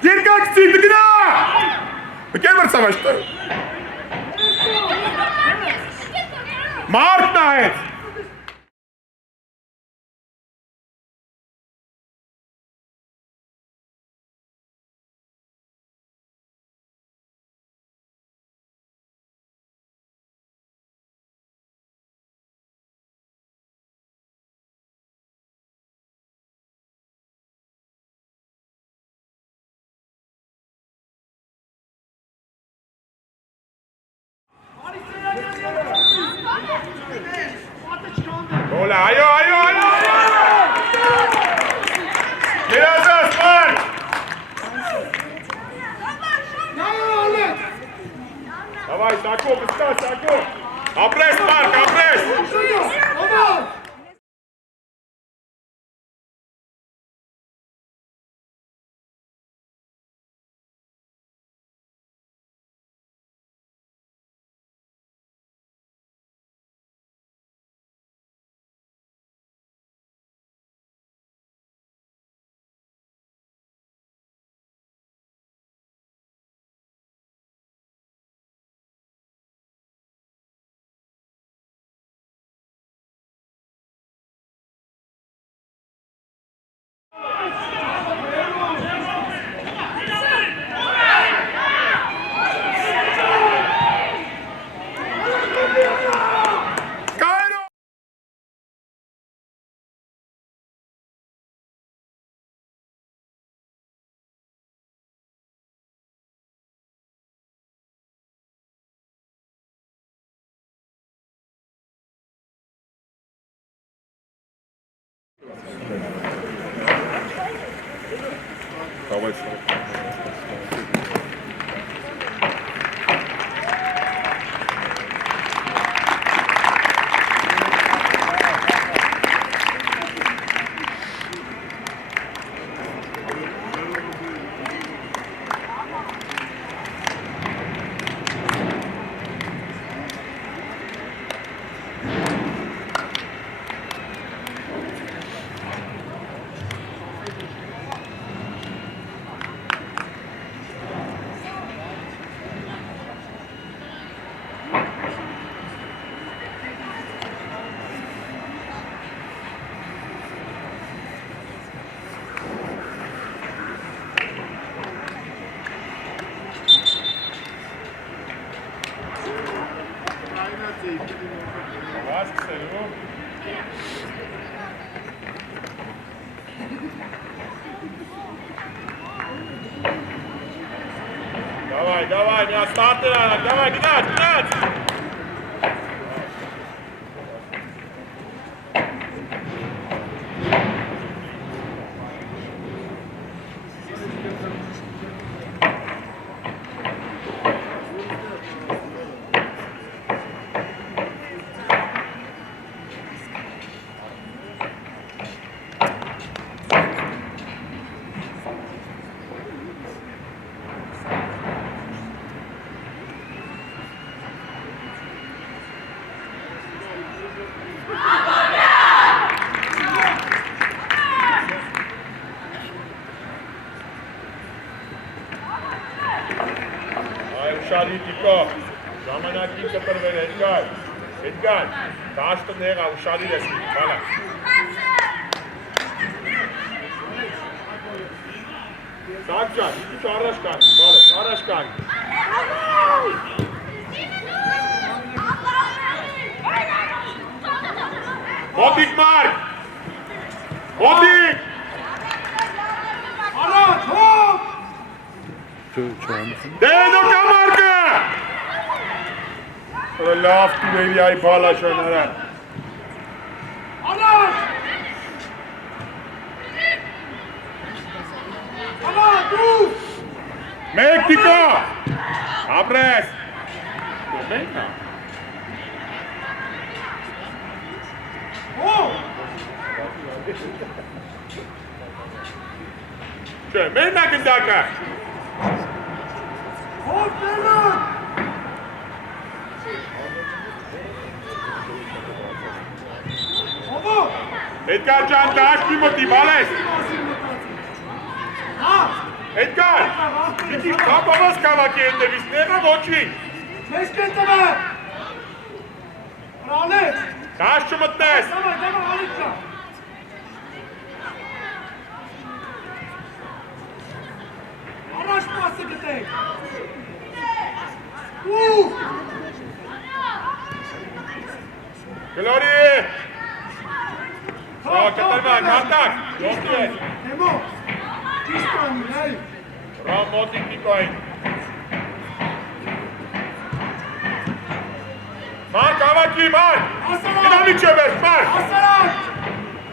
Երկակցի դգնա։ Բկեր մրցավաշտը։ Մարդ նայեց։ Hola, ayo. Gracias, Mark. Давай, Сако, быстро, Сако. Опресс, Марк, опресс. Давай, Давай, не оставьте, давай, гнать! Շարիտիկո, ժամանակին կպրվեր Էդգար, դաշտը նեղա ու շարիր ես բալա։ Սակջան, ինչ առաջ կանի, բալես, առաջ կանի։ Հոտիկ Մարկ, հոտիկ։ Առաջ, հոտ։ Դեդո կամարկը։ Լավ տուրերի այ բալա շոնարան։ Առաջ։ Առաջ, դուս։ Մեկ տիկո։ Ապրես։ Մենքա։ Չէ, մենքա գնդակա։ Էդգար ջան, դաշտի մտի, բալես։ Էդգար։ Եկար, պիտի կապավաս կավակի հետևից, նեղա ոչինչ։ Մեզ կետև է։ Հրալեց։ Կաշ չմտնես։ Դավայ, ալիքա։ Առաջ պասը գտեք։ Գլորի։ Կտրվակ, հարտակ, յոստի ես։ Նեմո, ճիշտ անի, նայ։ Ռամ մոտիկ նիկոյին։ Մարկ, ավակի, մարկ։ Գնա միջև ես, մարկ։ Ասարակ։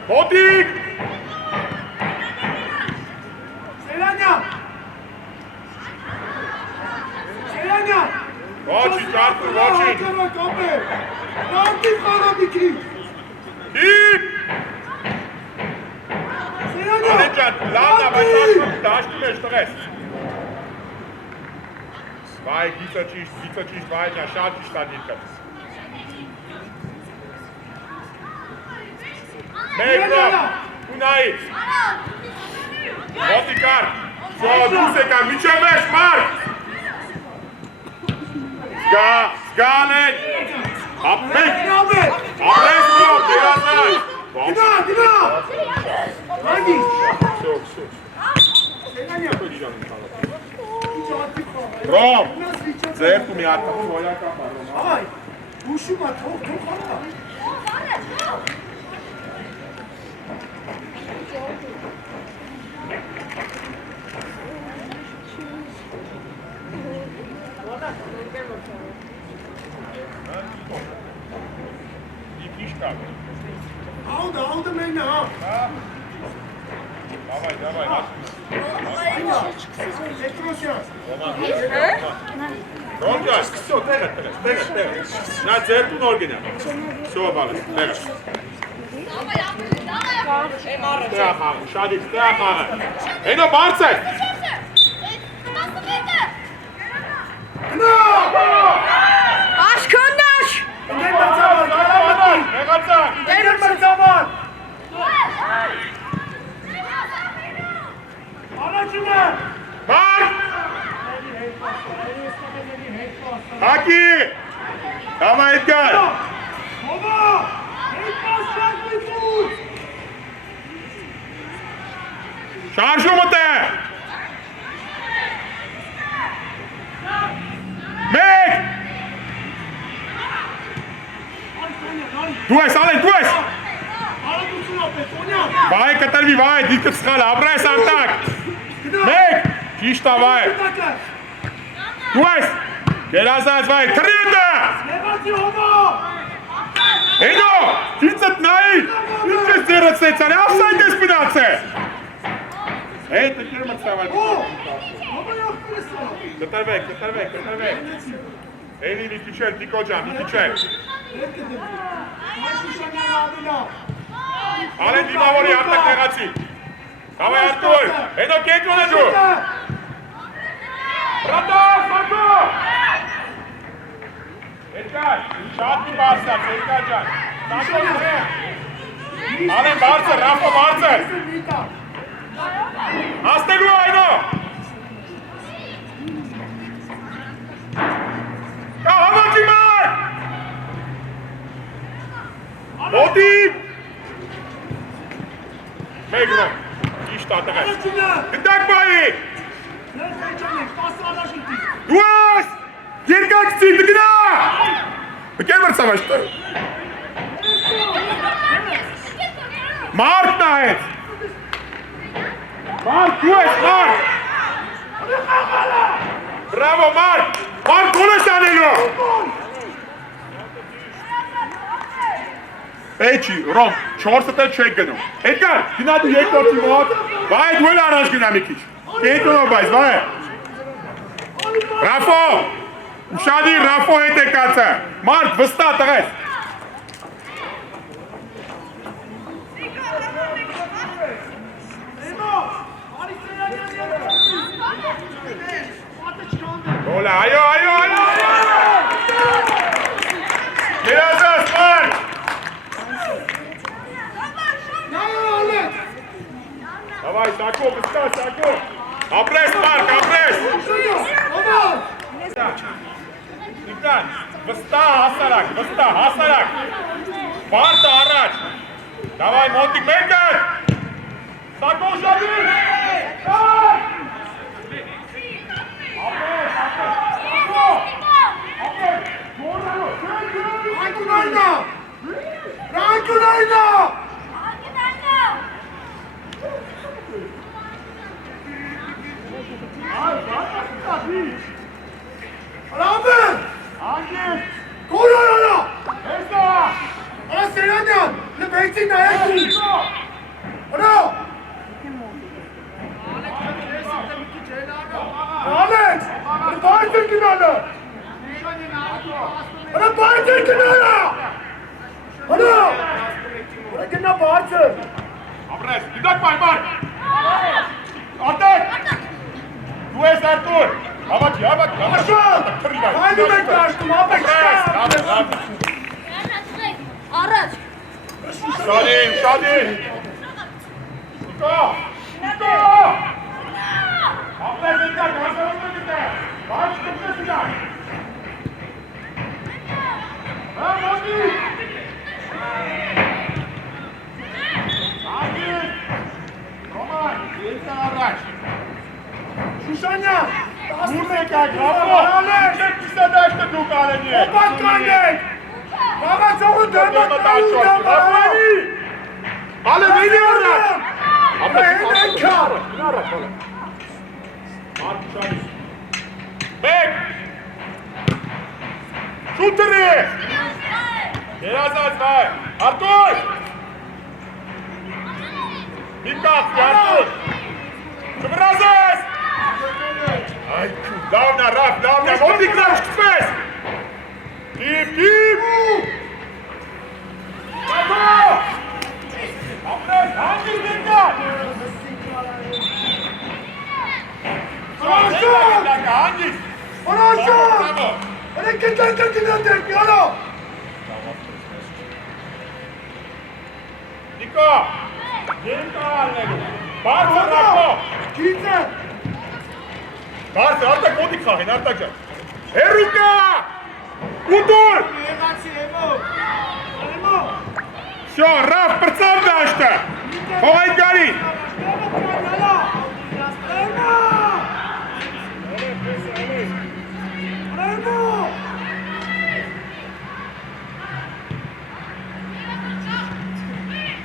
Մոտիկ։ Սելանյան։ Սելանյան։ Ոչինչ, արդու, ոչինչ։ Նարդի խարաբիքի։ Իպ։ Սելանյան։ Անենջան, լավնա, բայց դաշտում ես տղես։ Վայ, գիծը ճիշտ, վայ, նա շատ ճիշտ ադիրկը։ Մեկ ռոմ, ունայից։ Մոտիկար, դուս եկան, միջև ես, մարկ։ Զգանեն։ Ապմեք, ապրես մոտ, երազար։ Գնա, գնա։ Հանգի։ Ռոմ, ձերդ ու մի ատամու հոյակապ արոմ։ Այ, ուշում է, թող խանա։ Աուդը մենը, հա։ Դավայ, Էտրոսյան։ Ռոմջան, всё, տեղը, նա ձերդ ու նոր գնա։ Всё, բալես, տեղը։ Տեղը խաղը, շադից, տեղը խաղը։ Հենո, բարձր։ Գնա։ Աշքոննաշ։ Դեր մրցավար, կարամտի։ Նեղացան։ Դեր մրցավար։ Առաջում է։ Մարկ։ Հակի։ Համա Էդգար։ Հովա, հետպաս շակվիցուց։ Շարժումըտ է։ Մեկ։ Դու ես, ալեն, դու ես։ Արագություն ապետ, օնյա։ Վայ, կտրվի, վայ, դիրկը սխալ, ապրես արտակ։ Մեկ, ճիշտ է, վայ։ Դու ես, գերազած, վայ, թրինդը։ Նեղացի հովա։ Հենո, ինձըտ նայի, ինչ ես ձերըտ սեցան, ավսայդ ես պնաց է։ Հետ, ըկեր մծավալ։ Հովա յախպիրս է։ Կտրվեք։ Էլի մի քիչեր, Տիկո ջան, մի քիչեր։ Հետը դեպի։ Մաշուշանյան ավելա։ Ալեն դիմավորի արտակ նեղացի։ Հավայ արտուր, հենո կենտրոն է ջու։ Ռատով, Սակո։ Էդգար, շատ մի բարսած, Էդգար ջան։ Սակո նրեղ։ Ալեն բարսր, Ռապո բարսր։ Հասնելու այնո։ Կա հավակի մար։ Մոտի։ Մեկ ռոմ, ճիշտ ատեղես։ Գտակ բայի։ Դու ես, երկակցի, դգնա։ Բկեր մրցավաշտը։ Մարկ նայեց։ Մարկ, դու ես, Մարկ։ Բրավո, Մարկ։ Մարկ, գոլ ես անելու։ Էջի, Ռոմ, 4-ը տեղ չեք գնում։ Էդգար, գնա դու երկորդի մոտ, վայ, դու էլ առաջ գնա մի քիչ։ Կենտրոնով բայց, վայ։ Ռաֆո, ուշադի Ռաֆո հետ է կացը։ Մարկ, վստա տղես։ Գոլը, այո։ Գերազած, Մարկ։ Давай, Սակո, վստա, Սակո։ Ապրես Մարկ, ապրես։ Հոմար։ Նիկան, վստահ հասարակ։ Բարտը առաջ։ Դավայ մոտիկ մեկը։ Սակո շատիր։ Ռանկունայնա։ Ռամբեր։ Անգիր։ Կորոյանա։ Հեսա։ Ասերանյան, լպեցին նայեք։ Հրո։ Ալեքս, լպայցին կնալը։ Լպայցին կնալը։ Հրո։ Հրո կնա բարձը։ Ապրես, դիտակ պայմար։ Ատեք։ Դու ես Արտուր։ Հավաքի։ Աշոտ, հայնում եք դաշտում, ապեք Ապրես, շկա։ Առաջ։ Շադին։ Նիկա։ Ապրես, դիտակ, հասարում է դիտակ։ Բայց կպտես դիտակ։ Մոտի։ Անգիր։ Ռոման, երկար առաջ։ Շուշանյան, Դուր եկակ, հապո, չեք կիսադաշտը դուք ալենի եք։ օպատ կանեք։ Բաղացողը դրմատ նալու Ապրանի։ Ալեն էինի առաջ։ Ապրեն ենքա։ Մեկ։ Շուտերի։ Երազած վայ։ Արտուր։ Միկացի, Արտուր։ Կմրազես։ Այ քու, լավնա, մոտիկ լավ շկվես։ Կիպ։ Ապրես, հանգիր դենկար։ Հանգիր։ Հրաշոտ, հրե կտակը կնատեք, ալո։ Նիկո, դենկար ալնելու։ Բարձը ռակո։ Կիցը։ Բարձը, արտակ մոտիկ խաղին, արտակ ճան։ Հերուկա։ Ուտուր։ Եղացի, էմո։ Շո, ռավ, պրծավ դաշտը։ Հողայ գարին։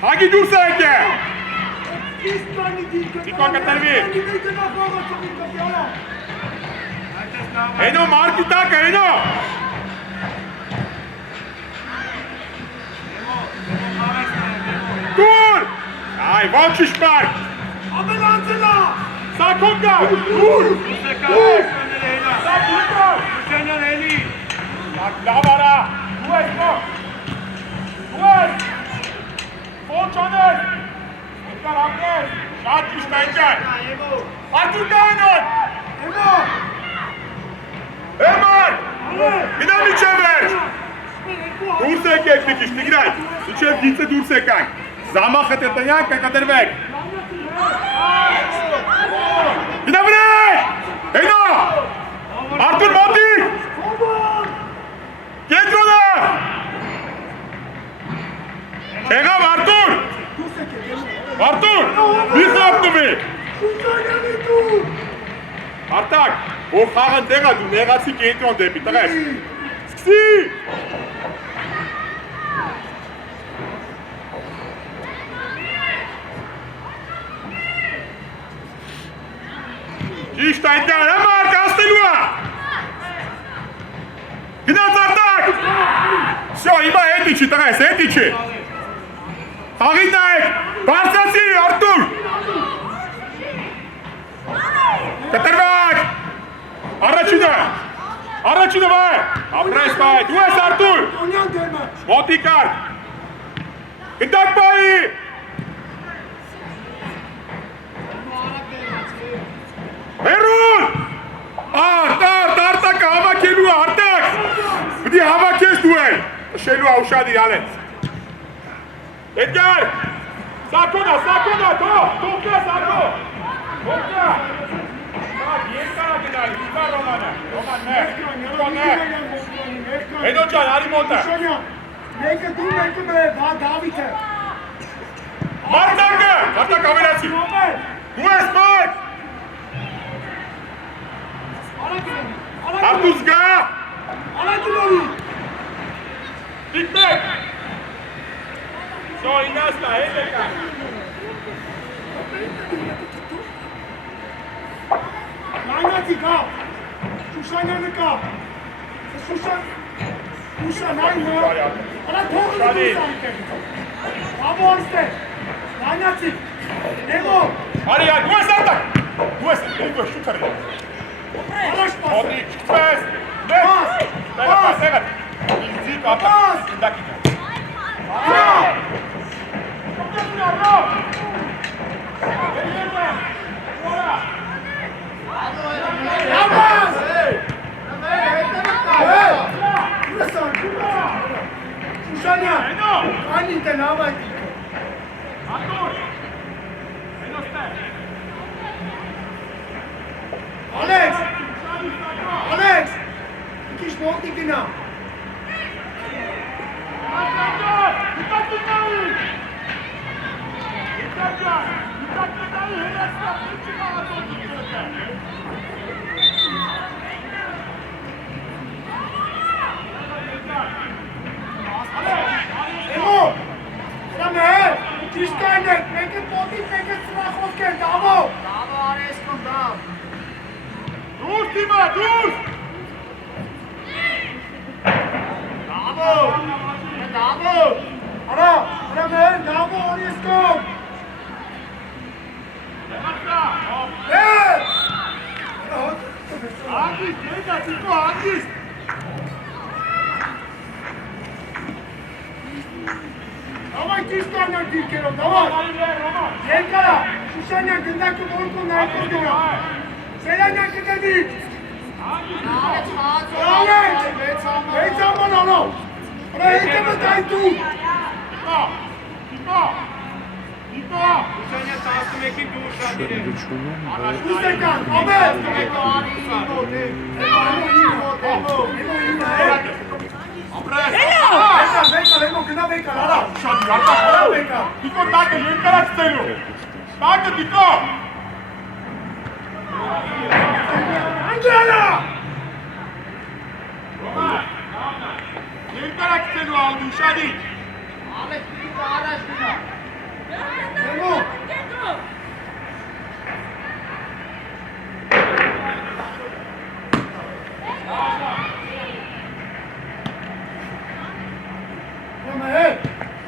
Հագի դուրս է եկե։ Նիկո կտրվի։ Հենո մարկի տակը, հենո։ Դուր։ Այ, ողջիշ մարկ։ Ամենանցելա։ Սակոկա, դուր։ Լավ արա, դու ես մոք։ Ֆորջաներ։ Եկար ապրես, շատ ճիշտ այնջան։ Արտուր կայանոն։ Էմար, գնա միջև էր։ Դուրս եկեք մի քիչ, Տիգրան, միջև գիծը դուրս եկանք։ Զամախը տնյանք կկտրվեք։ Գնա վրեջ, հենա, Արտուր մոտիկ, կենտրոնը։ Եղավ Արտուր, մի խապտումի։ Արտակ, որ խաղն տեղա դու նեղացի կենտրոն դեպի, տղես։ Սկսի։ Ճիշտ այնտեղ, Մարկ, աստելու է։ Գնաց Արտակ։ Շո, հիմա հետի չի, տղես, հետի չի։ Խաղին նայեք, բարձացի, Արտուր։ Կտրվակ։ Առաջինը վայ, ապրես վայ, դու ես Արտուր։ Մոտի կար։ Գտակ բայի։ Հերուն։ Արտակը հավաքելու է, Արտակ։ Պտի հավաքես դու են։ Շելու է ուշադիր ալենց։ Էդգար, սակոնա, թող կես արկո։ Հոկյա։ Երկար գնալի, իվա Ռոմանը։ Ռոման նեղ, իվա նեղ։ Հետո ճան, արի մոտը։ Մեկը դու, մեկը մեր, Դավիթը։ Մարտակը, Մարտակ ավերացի։ Դու ես մոտ։ Արտուս գա։ Արագիլորի։ Դիկմեք։ Շո, ինասնա, հետ եկա։ Նայնացի կա, Շուշանյանը կա, Շուշան նայնը, արա թողնի դուս անքեր, աբո անստեր, նայնացի, նեմո, Արիա, դու ես արտակ, դու ես, դու շուտարի, առաջ պասը, հոդի, չկվես, մեկ, տեղը, իզիկ արտակ, ընդակիկը, Շուշանյա, անի տեն ավայտի։ Ալեքս, իկիշ մոտի գնա։ Ճիշտայնեք, մեկը պոտիտ, մեկը ծրախով կեն, դավո։ Դավո արես կոմ, դավ։ դուր թիմա, դուր։ Դավո, արա մեր, դավո արես կոմ։ Անգիստ, եկա, տիկո, անգիստ։ Davay Kışkan'dan Türkiye'm, davay. Yenkara, Şuşan'dan gündeki borkun narkotika. Selen'den gündeki. Davay. Beytan bana onu. Ona heykelime dayı dur. Tiko. Şuşan'ya taastım ekin duruşa diye. Ustekan, Ahmet. Venga, gına venga, hala. Hala venga. Tiko, takke, yenkara çitelu. Takke, Tiko. Angela! Yenkara çitelu aldı, uşadı. Memo.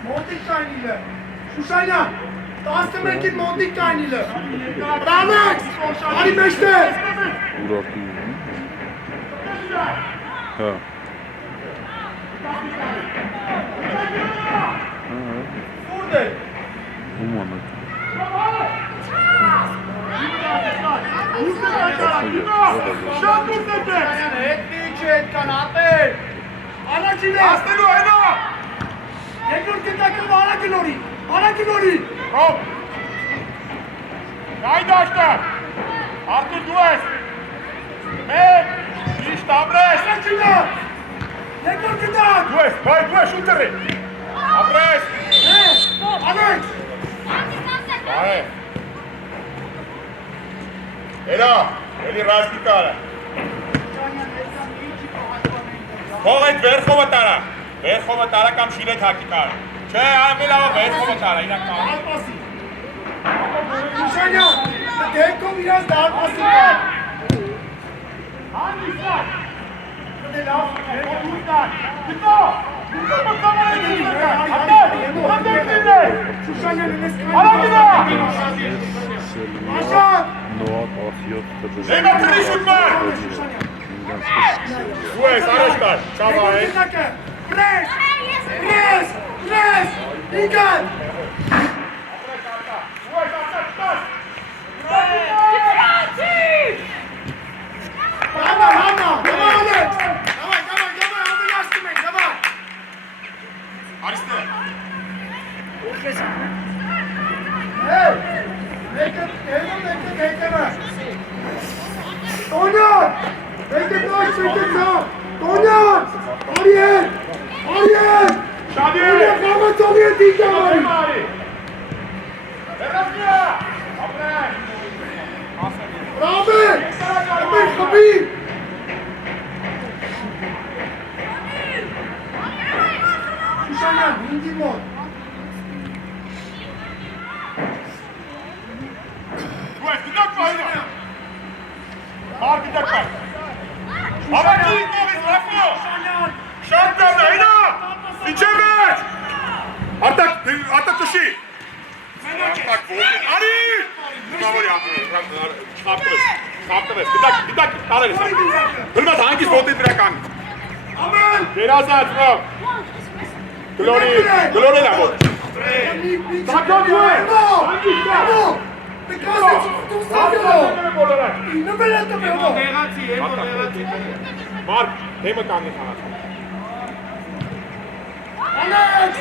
Montik kaynıyla. Şuşayla. Dağıstım ekin montik kaynıyla. Alex! Hadi beşte! Burak iyi. Ha. Burada. Ummadım. Astelu, eno! Yekürkündeki Aragilori. Aragilori. Rob! Najdaşlar! Artur Dues! Mek! İşte Abres! Aragilori. Yekürkünden. Dues! Vai, Dues, şuteri! Abres! Alex. Vai! Ela! Eli razli kara! Հողետ վերխովը տարա, վերխովը տարա կամ շիրետ հակի տարա, չէ ամելավը վերխովը տարա, իրակ տարա։ Դարպասի։ Շուշանյան, դեպքով իրաց դարպասի կա։ Հանդիսա։ Դե լավ, Ուստան, գիտո, Շուշանյանը ես Արագինա։ Աշատ։ Noat Asiyat tabii. Ema տրի շուտման։ Դու ես արեշ կար, շավա է։ Պրես, պրես, պրես, իգան։ Դու ես արտակ տաս։ Համա, համա, համա Ալեքս։ Davay, ամենաշտում ենք, davay։ Արիստե։ Մեկը, հետո մեկը Մեկը դաշ, մեկը ծավ, Տոնյան, Արիեն, Արիեն, Շադի։ Տոնյան խաղացողի է դիգամարի։ Վերացնիա։ Ապրեն։ Ռամեն, ամեն խբի։ Շուշանյան, հինգի մոտ։ Դու ես դիտակ պահինա։ Մար դիտակ պահ։ Հավակին կողից ռախո։ Շանտան այնա։ Իչե մեջ։ Արտակ տշի։ Արտակ ողին։ Արի։ Մամորի խապտվես, դիտակ տարել ես։ Գլմաս հանգիս ոտին վրա կանգ։ Ամեն։ Գերազած ռով։ Գլորի լա ոտ։ Տակոն դու է։ Հանգիս կա։ Նկասը դու սավյո։ Նվեր է տվեղո։ Մարկ, թեմը կանգի խանած։ Անեց։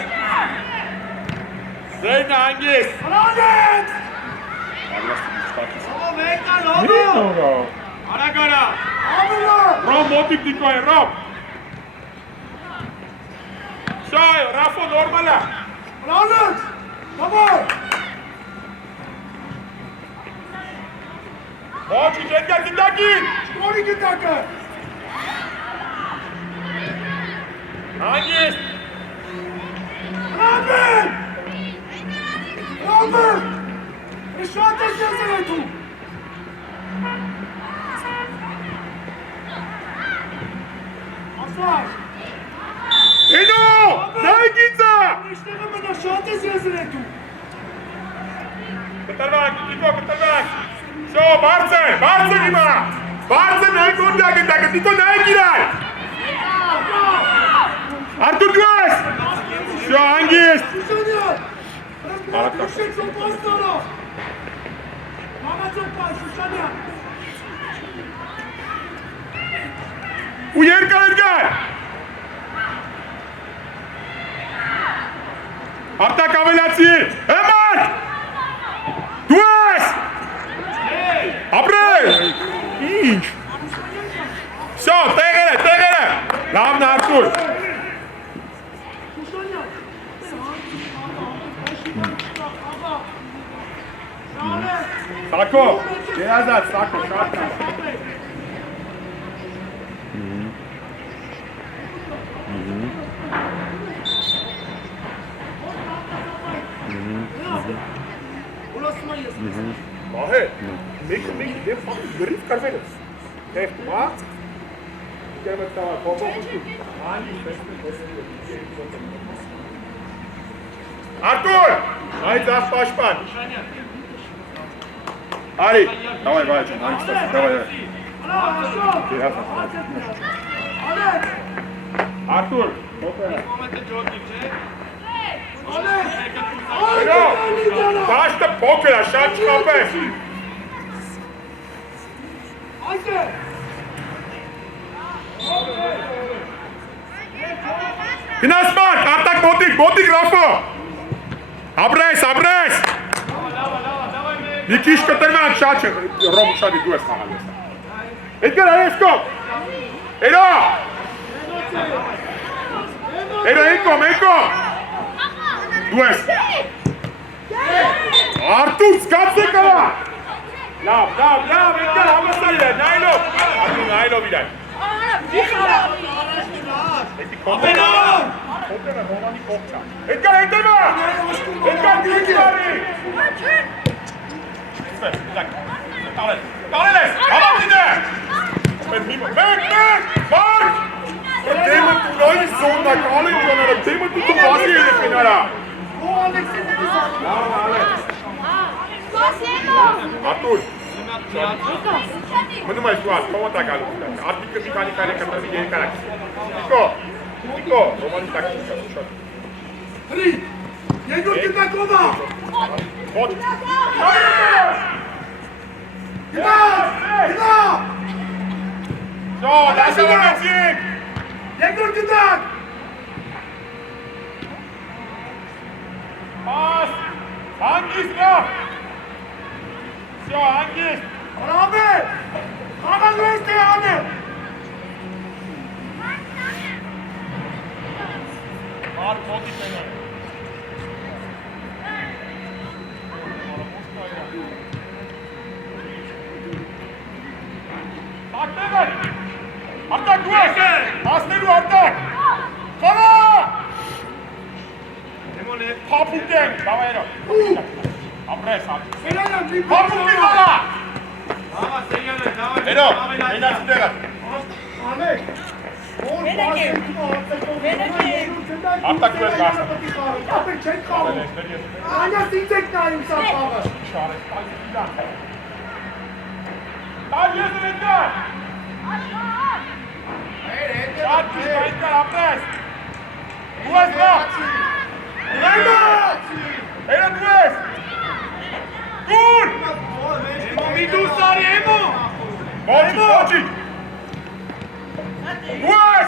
Զեյնը հանգիս։ Անեց։ Արագարա։ Ամենա։ Ռոմ մոտիկ դիկո է, Ռոմ։ Շայ, Ռաֆո նորմալ է։ Անեց։ Դավար։ Ոչի ջենգար գիտակին։ Շկորի գիտակը։ Հանգիս։ Ռամեն։ Ռամեն։ Շատ ես եսել է դու։ Ասար։ Ինո, նայգիցա։ Իշտեղը մնա շատ ես եսել է դու։ Կտրվակ, դիկո, կտրվակ։ Շո, բարձր իմա։ Բարձր նայք որդյա գտակը, դիկո նայք իրար։ Արտուր դու ես։ Շո, հանգիստ։ Շուշանյան։ Շուշեն ծոպաստանով։ Մամաձոպա, Շուշանյան։ Ու երկար։ Արտակ ավելացի, հեմար։ Դու ես։ Ապրել։ Ինչ։ Շո, տեղերը։ Լավն Արտուր։ Շուշանյան։ Սակո, գերազած, սակո, շատ կա։ Բահե, մեկ դեմ խաղի գրիվ կարվել ես։ Թեվ մա, գերմետ տավար, կոպոպուստու։ Արտուր, այդ աղ պաշպան։ Արի, դավայ, վայջան, հանգստացի, դավայ։ Արտուր, կոպերը։ Դաշտը պոքր է, շատ չխապես։ Հինասման, արտակ մոտիկ Ռաֆո։ Ապրես։ Մի քիչ կտրման շատ չէ, Ռոմ շատի դու ես խաղալ ես։ Էդգար այեսկո։ Էրո։ Էկո։ Դու ես։ Արտուր, սկացե կլա։ Լավ, Էդգար համասար իրար, նայլով իրար։ Կոպենը Ռոմանի կողքա։ Էդգար հետևա։ Էդգար դիրակի։ Տարել ես, հավատին է։ Մեկ, մարդ։ Դեմը տունայի զոննա կալին ճոնարը, դեմը տուտու բազի է եփինարա։ Արտուր, մնում այս դու կոմոտ ակալու, արտիկը մի քանի կտրվի երկարակ։ Նիկո, Ռոմանի տակտիկա, շատ։ Հրի, երկրորդ գիտակովա։ Ոչ։ Գնա։ Շո, դասավանեցիք։ Երկրորդ գիտակ։ Պաս, հանգիստ նա։ Շո, հանգիստ։ Ռամեն, խաղալու ես թե Փափուկ են, դավայրո։ Ապրես, ապրես։ Սերյանյան, մի Փափուկ մի գոլա։ Դավա Սերյանը, դավա։ Հերո, մենացի տեղը։ Անեք։ Արտակ ես գասը։ Ապեր չեք խաղում։ Անյաս ինձ եք նայում սա խաղը։ Տալ ես են դար։ Շատ քիչ բայց կար ապրես։ Դու ես բա։ Հերո դու ես։ Գուր։ Մի դու սարի եմո։ Ոչի, ոչի։ Դու ես։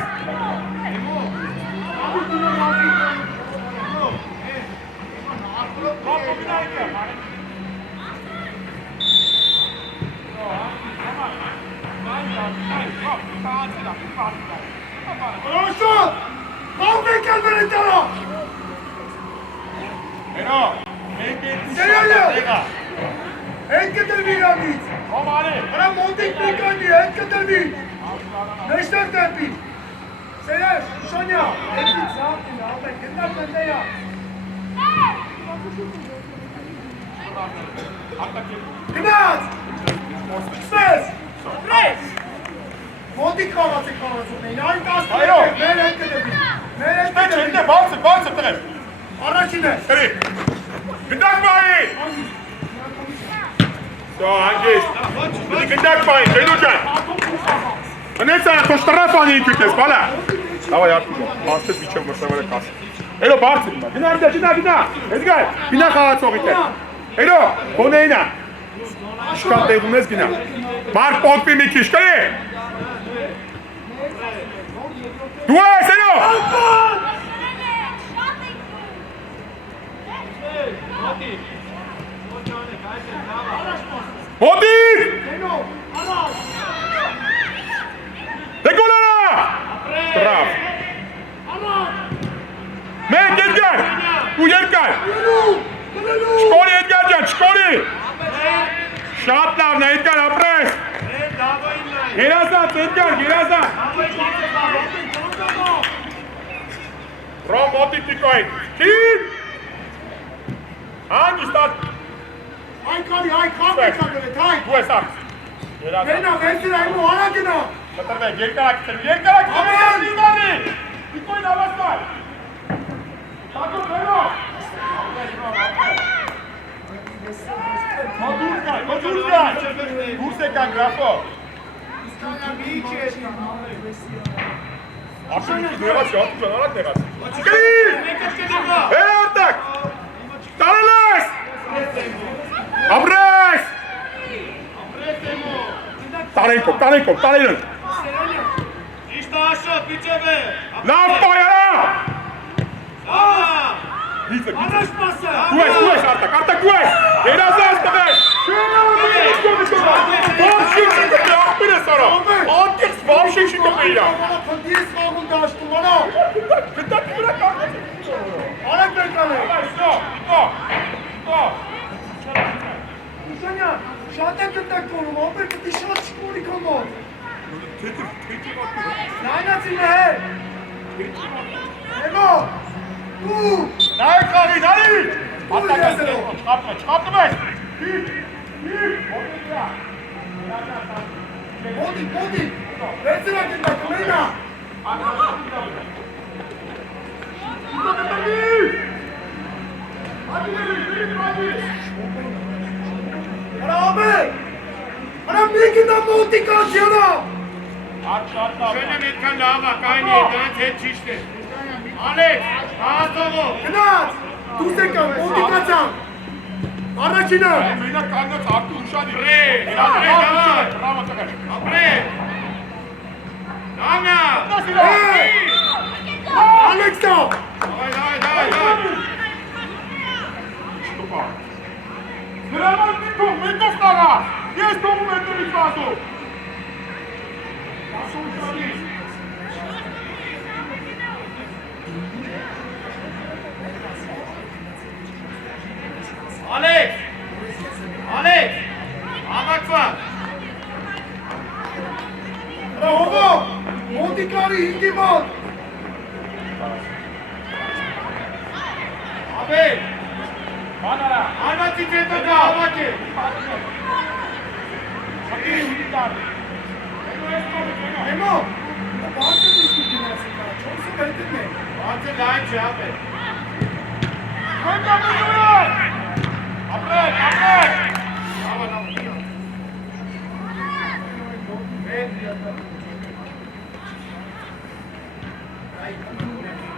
Ռոշոտ, կաղվ եք ալվեր են տալա։ Հերո, մենք ենք Սերյանը։ տեղա։ Հետ կտրվի իրանից։ Հոմ արի։ Հրա մոտիկ մեկանի, հետ կտրվի։ Նեշտեղ տեպի։ Սերյան, Շանյա, հետից զավտին, ապեք, գնդար ննդեյա։ Գնաց։ Սպես։ Մոտիկ խաղաց եք խաղացում էին, այն տաստ Այո։ մեր հետ կտրվի։ Մեր հետ Տեչ կտրվի։ ընդ է, բարձր տղեմ։ Առաջին է։ Տրի։ Գնդակ բայի։ Դո, հանգիստ։ Գնդակ բայի, գեդու ճան։ Հնեցա, թո շտրաֆանի ինքիտ ես, բալա։ Դավայ արտուգա, բաստես վիչև մրսավարը կաս։ Հերո, բարձր իմա, գնա, եզգայ, գինա խաղացողիտ է։ Հերո, հոնեինա։ Իշկան տեղում ես գինա։ Մարդ պոտպի մի քիչ, կրի։ Դու ես, հերո։ Մոտիկ։ Դե գոլարա։ Տրավ։ Մենք Էդգար, ու երկար։ Չկորի Էդգար ջան, չկորի։ Շատ լավն է Էդգար, ապրես։ Գերազանց Էդգար, գերազանց։ Ռոմ մոտիկ տիկոյին։ Քիտ։ Հանգիստ ատ։ Այ կալի, այ կավ եք ալվերეთ, այ։ Դու ես ատ։ Գերազանց։ Մենա, վեցիր այմու, արա գնա։ Կտրվեք, երկարակ լինանի։ Տիկոյին ավաստար։ Տակոտ հերո։ Դուրս գան, դուրս եկան գրաֆո։ Աշունքի դեղացի, ատուժան, արա դեղացի։ Կրի! Հեր արտակ! Տարել ես! Ապրես! Տարենքով, տարել են։ Իշտա աշոտ, միջև է։ Լավ պայարա! Դավա։ Անաշ պասը։ Դու ես արտակ, դու ես! Երազանց տղես! Վամշիկ շիկը աղբիր ես արա! Ատիղս վամշիկ շիկը պեիրա! Պնդի ես խաղում դաշտում, արա։ Գտակ վրա կաղնեց։ Արեք բերկան է։ Ուշանյա, շատ է գտակ կորում, ապեր կտի շատ շկորի կոմոտ։ Նայնացին է հեր։ Էգո, դու։ Նայեք խաղի, նարի! Դու ես էլո։ Չխապնում ես! Մոտիկ, վեցիրա գնդակը, մենա։ Արա ամե, արա մի գնդա մոտիկ ացիանա։ Շենը մետքան լավա, կայնի է, դրանց հետ ճիշտ է։ Ալեք, հաղացողով։ Գնաց, դուս եկան, մոտիկ ացան։ Առաջինը։ Մենակ կանգնած արտու ուշանի։ Ապրե։ Դանա։ Ալեքսա։ Դավայ։ Նրանց դիքով, մեկով տարա։ Ես դողում եմ տնից վազով։ Ալեք, աղակվա։ Abel! Anlați ce tot avake! Emo! Bazı discuțiile astea. Ce o să vedem? Bazı la ce Abel!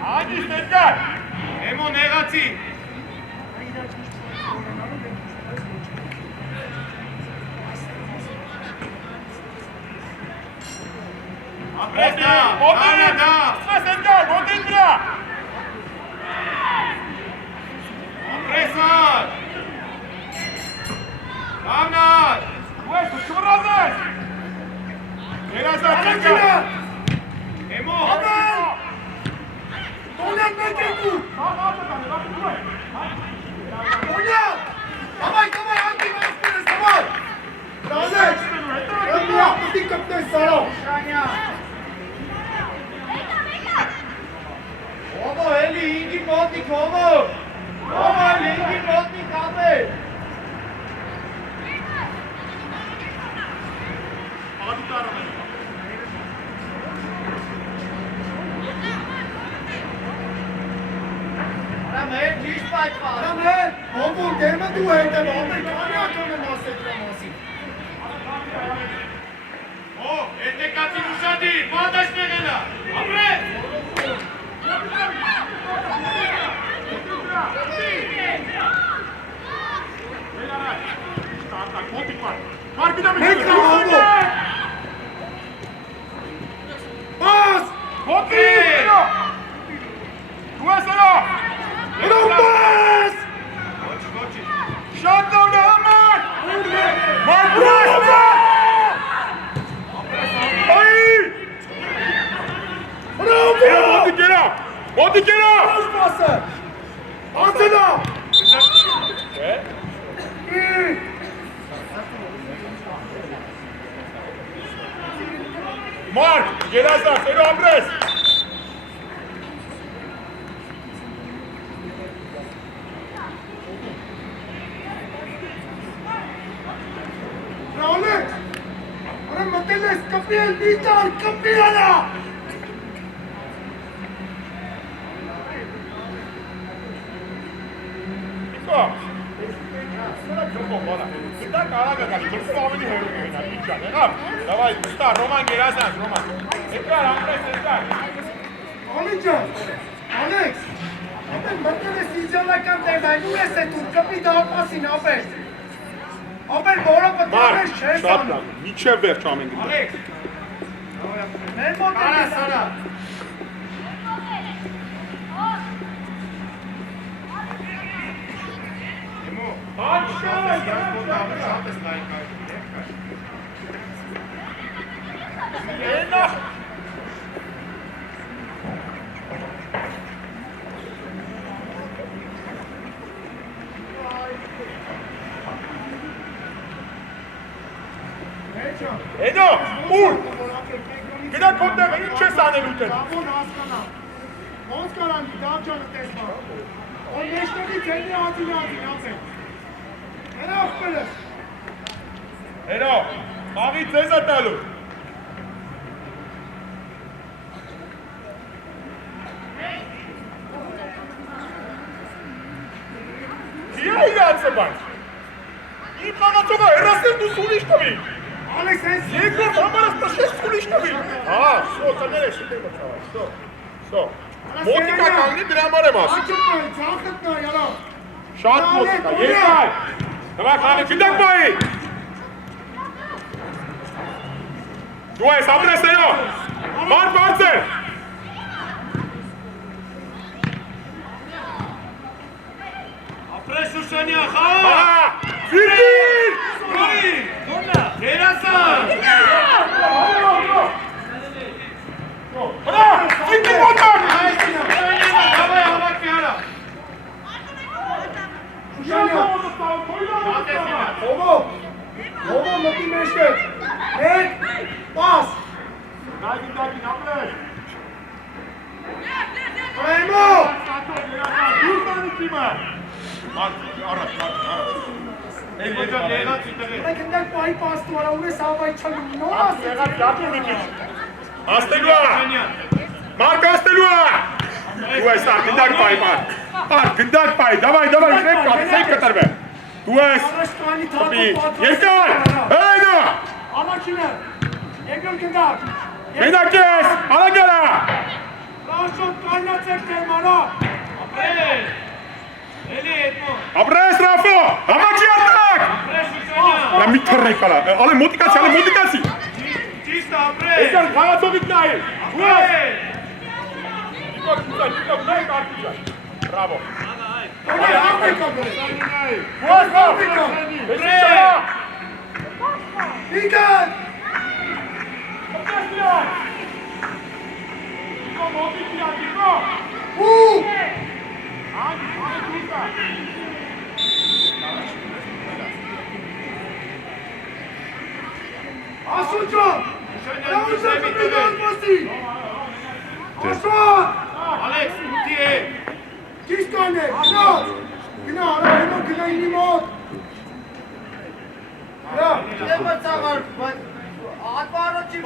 Hadi Stedgar! Emo negați! Apresta! Da! Stedgar, Modingra! Apresa! Damnat! Uesu, ce razez? Era să Arăține! Emo! Abel! Doamne, merge cu! Doamne! Давай, давай, Анти, mai spune să mor! Alex! Nu a putut că te sără! Omo, Eli, ingi poti, Omo! Omo, Eli, ingi poti, kape! Ramen, nici mai fac! Doamne! Omul, gărmă tu uite, omul, care a că nu se frumosi? O, este cați ușadi, bada-și negăna! Apre! Mergi la omul! Pas! Vreau pas! Voci, voci! Shutdown the hammer! Mark Brasma! Ai! Bravo! Montichera! Pas pasă! Antena! Mark, Gerasa, să nu apres! Alex! Ora mă întâlnesc, campion, viitor, campioana! Nico! Dacă arată ca și cum oamenii Давай, sta, Roman Gerasa, Roman. Intra, apres, intra. Alex! Abel, mă întâlnesc la campioana, nu este tu, capitan pasin, Abel! Abel, mă ora pe tine, șef! Shutdown, nici ce verci oameni gândesc. Alex! Merg, mă Ara, întâlnesc! Sara! Emo! Edo, ul! Gdje kod tebe, niče sa ne lute. Moskaran, davčan tesma. On nešto mi ceni, opet. Ene opele. Edo, mavi cezatalu. Gdje igrač se baš? Ima na toga, erasen tu su ništavi. Alex, es Jegor, amara sta šest su ništavi. Što, sad ne reši tema čavaj, što? Motika kalni dramare mas. Çakıtma, yalan. Şart motika, yekaj. Давай, Хане, фидак бои! Дуай, сабре се јо! Марк Барцер! Апре Шушаня, хаа! Фирдин! Рои! Тераса! Бра! Фирдин мотак! Давай, авак яра! Ovo, măti mește. Ed, pas. Dajin, naprej! Ajmo! Jurdan Timur. Araç. Gândesc pe aici pastora, unde s-a mai cel nou. Astelua. Marc Astelua. Tu ai stat, gândac pe aici. Gândac pe aici. Davai, stai către. Tu ai. Yeter. Hey no. Anacine. Egel gândac. Menakes. Ala gela. Lasă-o toarnă-ți-e mana. Abres Rafo. Amaci atac. La mitrek ala. Ale motivații. Чисто, апрес! Egel hayat vitnaye. Bravo. Igan! Asuca! Auzi că mi-i dau păsi! Așa! Alex, tie! Ciscane! Gina! Gina inimot! Da! Atvaruci!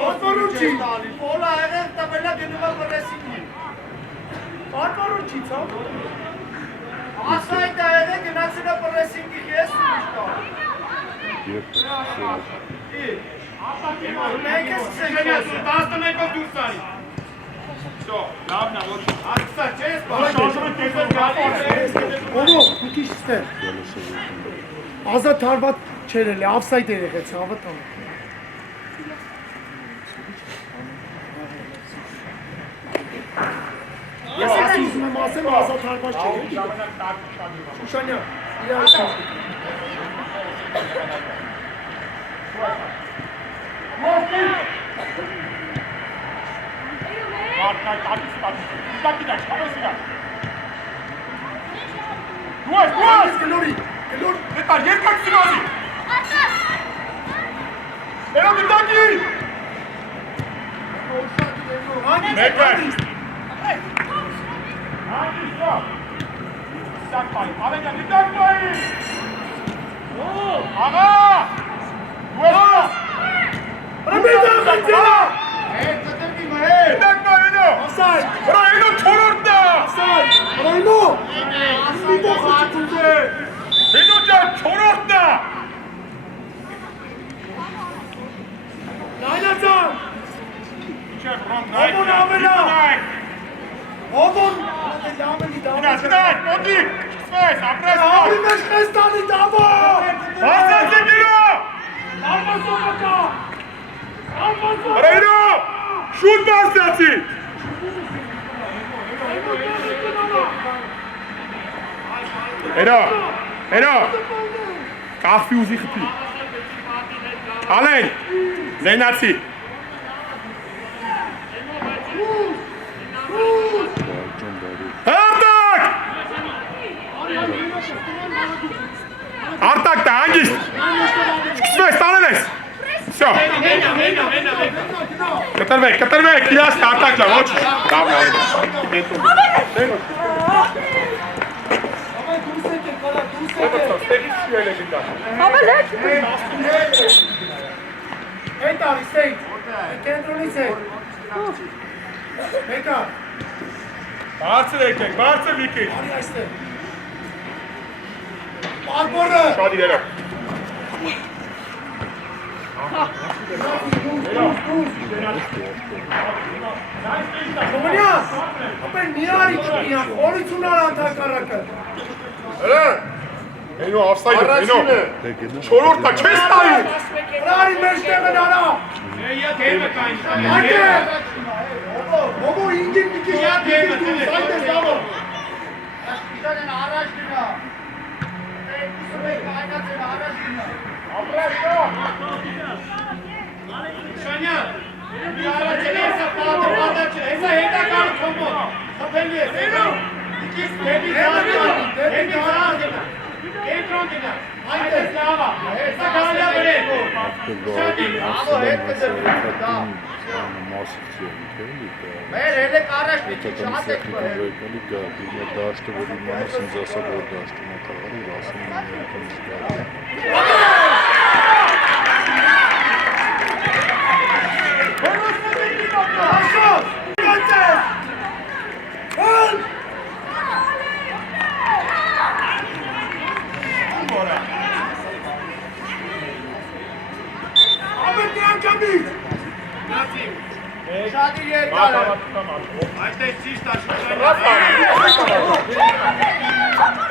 Pola եղել տվելա գնում է վրեսինի։ Atvaruci, sau? Ասա այդ եղել գնացել է վրեսինի ես ու միշտա։ Մենք ես Женя, սենքոս։ 11-ով դուրս արի։ Всё, լավն է, ոչ։ Ասա, չես բաժանում։ Ովո, մի քիչ ստեղ։ Ազատ հարված չերել է, ավսայդ է եղեց, հավատամ։ Ես ասի ուզում եմ ասեմ, ազատ հարված չերել։ Շուշանյան, իրար չես։ Այս գլորի, գլոր։ Yeter, երկակցին ասի։ Էրո գնդակի։ Մեկեր։ Անգիսա։ Սակպայի, ավենյա, գնդակպայի։ Աղա։ Ուեսա։ Ամիդա խեցելա։ Գնդակպայի նո։ Ասայ, Բրա ինո չորորդնա։ ասայ, ռայնո։ Ամիդա խեցելա։ Ինո ջան չորորդնա։ Նայնացան։ Չէ, բրոն, Ովոն ավելա։ նայք։ Ովոն։ Դամելի, Գնաց, մոտիկ, չսվես, ապրես Ամի մեջ խեստանի դավո։ Հասած է գիրո։ Արմասովակա։ Արմասովակա։ Ռեյնո, շուտ բարձրացի։ Էրո, կախվի ուզի խպի։ Ալեն, լենացի։ Արտակ։ Արտակ դա, հանգիստ։ Չկսվես, տանել ես։ Всё։ Կտրվեք, իրաստ արտակ լավ, ոչ։ Հետ արի, սեյթ։ Կենտրոնից հետ։ Մեկա, Բարձր եկեք, բարձր լիքից։ արի այստեղ։ Պարբորը։ Շատ իրերով։ Կոմենյաս, ապեր մի արի կպիան, խորությունար անդակարակը։ Էնո, ավսայդ է, էնո։ Չորորդա, չես տայի։ Արի մեջ տեղն արա։ Եա թեմը կային։ Այդեղ։ Ովո ինգին մի քիչ դուրս, այդպես դավո։ Աշպիտանեն առաջ գնա։ Ուսում եք այնացել առաջ գնա։ Շանյան, մի առաջել եսա պատը չէ, եսա հետա կանը կոմոտ, խպելի ես, էնո, իքիս թեմի ծաղ գնա, Կենտրոն գնա։ Այդպես լավ է։ Հեսա գալի բրե։ Մեր հելեք առաջ մի քիչ շատ եք բերել։ Դաշտը որ իմանաս ինձ ասա որ դաշտում է թաղալի ասում եմ ներքանից գալի Շատի երկար է։ Այդպես ճիշտ է շուտը։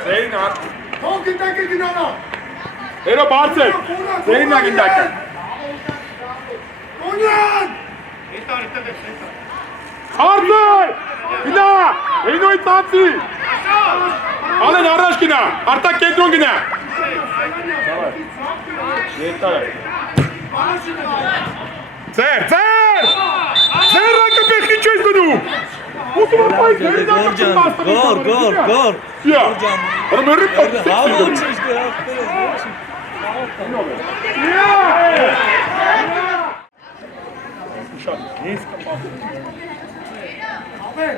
Զեյնակ։ Թող գնդակը գնանա։ Հերո բարձր։ Զեյնակ գնդակը։ Կոնյան։ Էտար, էտար։ Արդար։ Գնա։ Էյնոյի տանցի։ Ալեն առաջ գնա։ Արտակ կենտրոն գնա։ Երկար է։ Ձեր, ձեր։ Ձեր ռակը պեղքի չես դնում։ Ոտում ապայ ձեր ռակը չեմ աստղի։ Գոր։ Իա, հրմերի պատսիկ Հավոչ սիգում։ ինչ դրախտերս, Իա։ Շատ ես կպատում։ Աբե։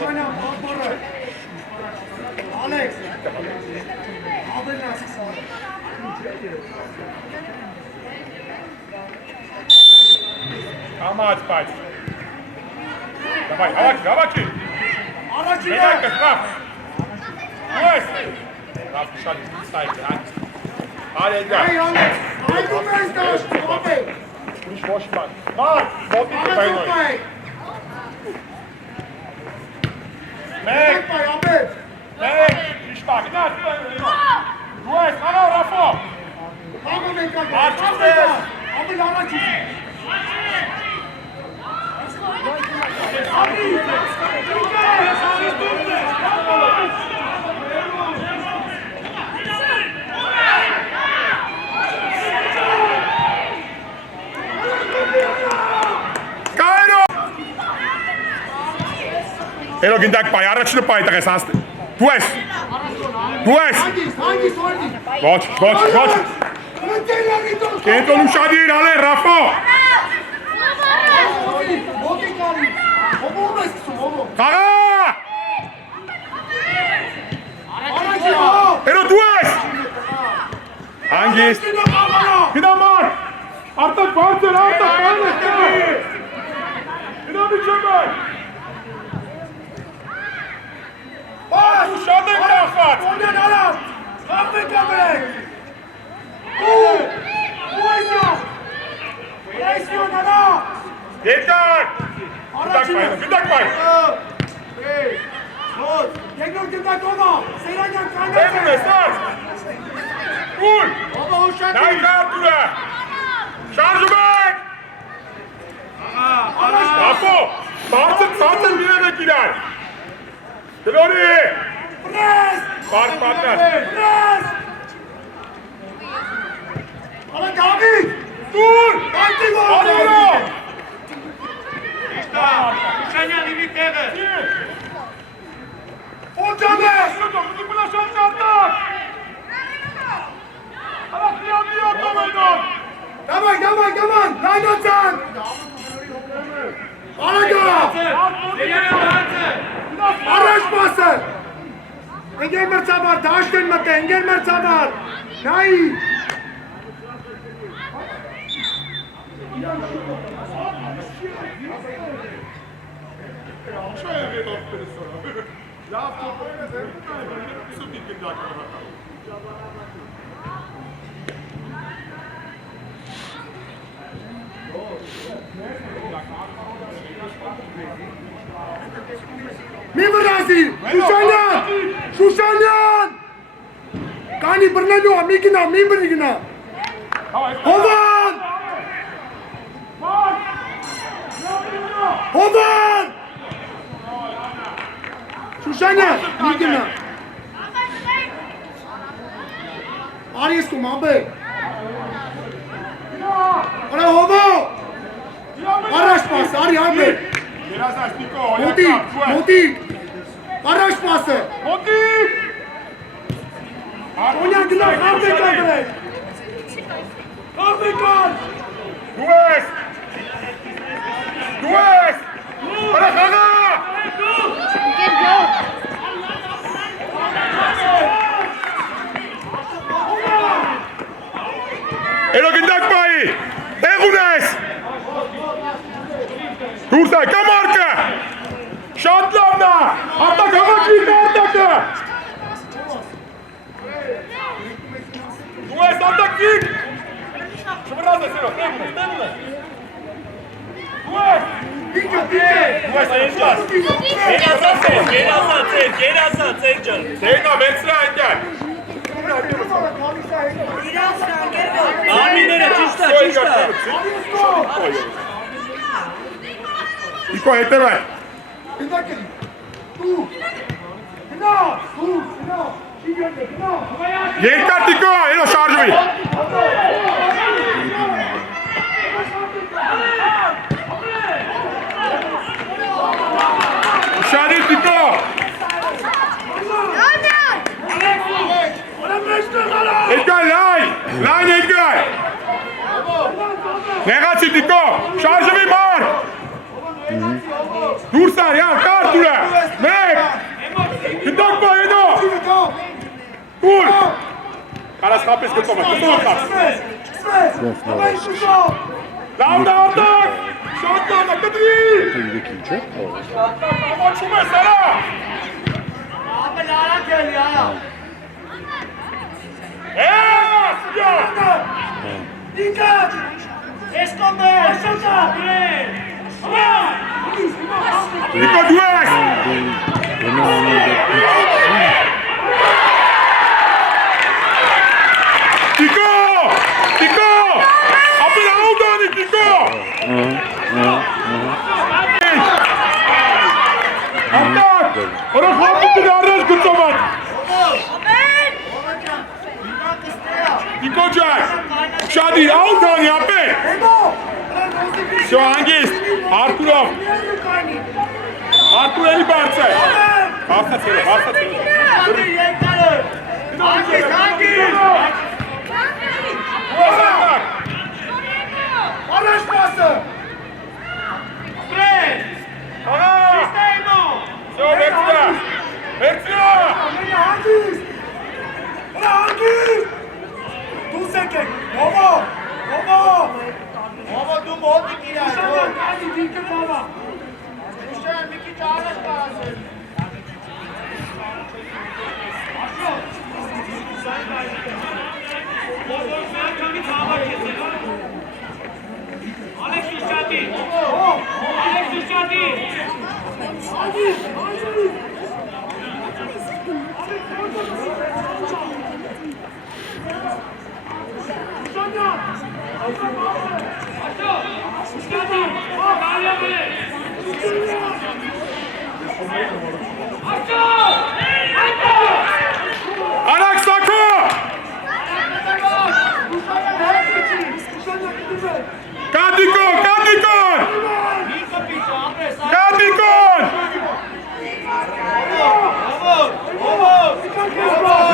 Շանյա, բամբարը։ Ալեքս։ Աբեն ասես։ Կամաց պայց։ Դավայ, հավաքի։ Առաջին է։ Մենակը, կապ։ Ոյս։ Լավ, շատ սայք է, հա։ Արի էգա։ Այ Ալեքս, այդում ես դաշտ, աբե։ Ուրիշ ոչ բան։ Մարդ, ոտի կպայնոյ։ Այդում Մեկ, պայ, աբե։ մեկ, իշպա, գնաց։ Ոյս, անավ, ռաֆո։ Աբեն եկա։ Արջուց ես։ Աբեն առաջին։ Կայրո։ Հերո գնդակ պայ, առաջինը պայ տղես աստ։ Դու ես։ Հանգիստ, Ոչ։ Ընտելանի դոս։ Կենտրոն ուշադիր, ալե, ռաֆո։ Ոտի կարի։ Հոբով ես կսում, հոբով։ Կաղա։ Առաջին հո։ Հերո դու ես։ Հանգիստ։ Գնա մար։ Արտակ բարձր, արտակ բարձր։ Գնա միջեմար։ Բաս։ Ուշադ են կախած։ Կոնյան արավ։ Խաղվեք աբեք։ Ու այսյա։ Այսյոն արա։ Երկար։ Առաջինը։ Գնդակ պայ։ Երկրորդ գնդակովա։ Սերանյան կանեց Դեմում ես, նած։ Ուր։ Ո՞վ ուշադիր։ Նայ կարտուրը։ Շարժում եք։ Ռաֆո, բարձր ծածր միրև եք իրար։ Դլորի։ Պրես։ Բարդ պատնար։ Պրես։ Արա գավիկ։ Դուր։ Կանտի գոր։ Արերո։ Ճիշտ է։ Շանյան իմի տեղը։ Օջանը։ Դու բնաշան ճարտակ։ Արա խիամի ոտով այնոն։ Դավայ, լայնացան։ Արագա։ Առաջ պասը։ Ընգեր մրցաբար, դաշտ են մտե, ընգեր մրցաբար։ Նայի։ Լավ կողմերը ձերքում է, սուտի գնդակը հատա։ Մի վրազի, Շուշանյան, կանի բրնելու, մի գնա, մի բրի գնա, Հովան, Շուշանյան, մի գնա, արի ես կում, աբե, արա Հովո, առաջ պաս, արի աբե, Երազաշ Նիկո, մոտիկ, առաջ պասը, Մոտիկ, Sonja gna Afrika bre. Afrika. Դու ես։ Դու ես։ Արա խաղա։ Get go. Էլո գնդակ պայի։ Տեղ ունես։ Դուրս այ կամարկը։ Շատ լավն է։ Արտակ հավաքի արտակը։ Դու ես արտակ վիկ։ Շվրած ես էլո, տեղ ունես։ Դու ես։ Դու ես էնջաս։ Գերազած էնջան։ Սեյնա վերցրա այնտեղ։ Ամիները ճիշտ է, ճիշտ է։ Իկո հետև է։ Երկար տիկո, էլո շարժվի։ Շարի տիկո։ Edgar, line Edgar! Նեղացի տիկո, շարժվի մար! Դուրսար, յար, կար դուրը! Մեկ! Գտակ բա ենո! Դուր! Կարաս խապես գտով է, գտով է Լավն է արտակ! Շատ լավն է, կտրի! Իրեք ինչ է։ Ամաչում է սարա! Ապը լարակ էլ յա։ Դիկաչ! Էսկոմբե, շոչա, բրեն։ Նիկո դու ես! Տիկո! Տիկո! Ապել աուդանի տիկո! Արտակ! Որը խապուտին առես գծոված! Տիկո ջան! Շադիր, աուդանի ապել! Շո հանգիստ! Արտուրով! Արտուր էլի բարձ է! Բարձած էլի, բարձած էլի! Հանգիստ, հանգիստ։ Առաջ պասը! Բրեն։ Աղա! Սիստեմո։ Շո վերցրա! Վերցրա! Հանգիստ! Հանգիստ! Դուս եկեք! Հովո! Հովո! Ովո դու մոտիկ իրար։ Շանա կանի դիկը բավա! Շեն մի քիչ առաջ կարասել։ Արակ սակո! Կատիկոն, կատիկոն! Կատիկոն!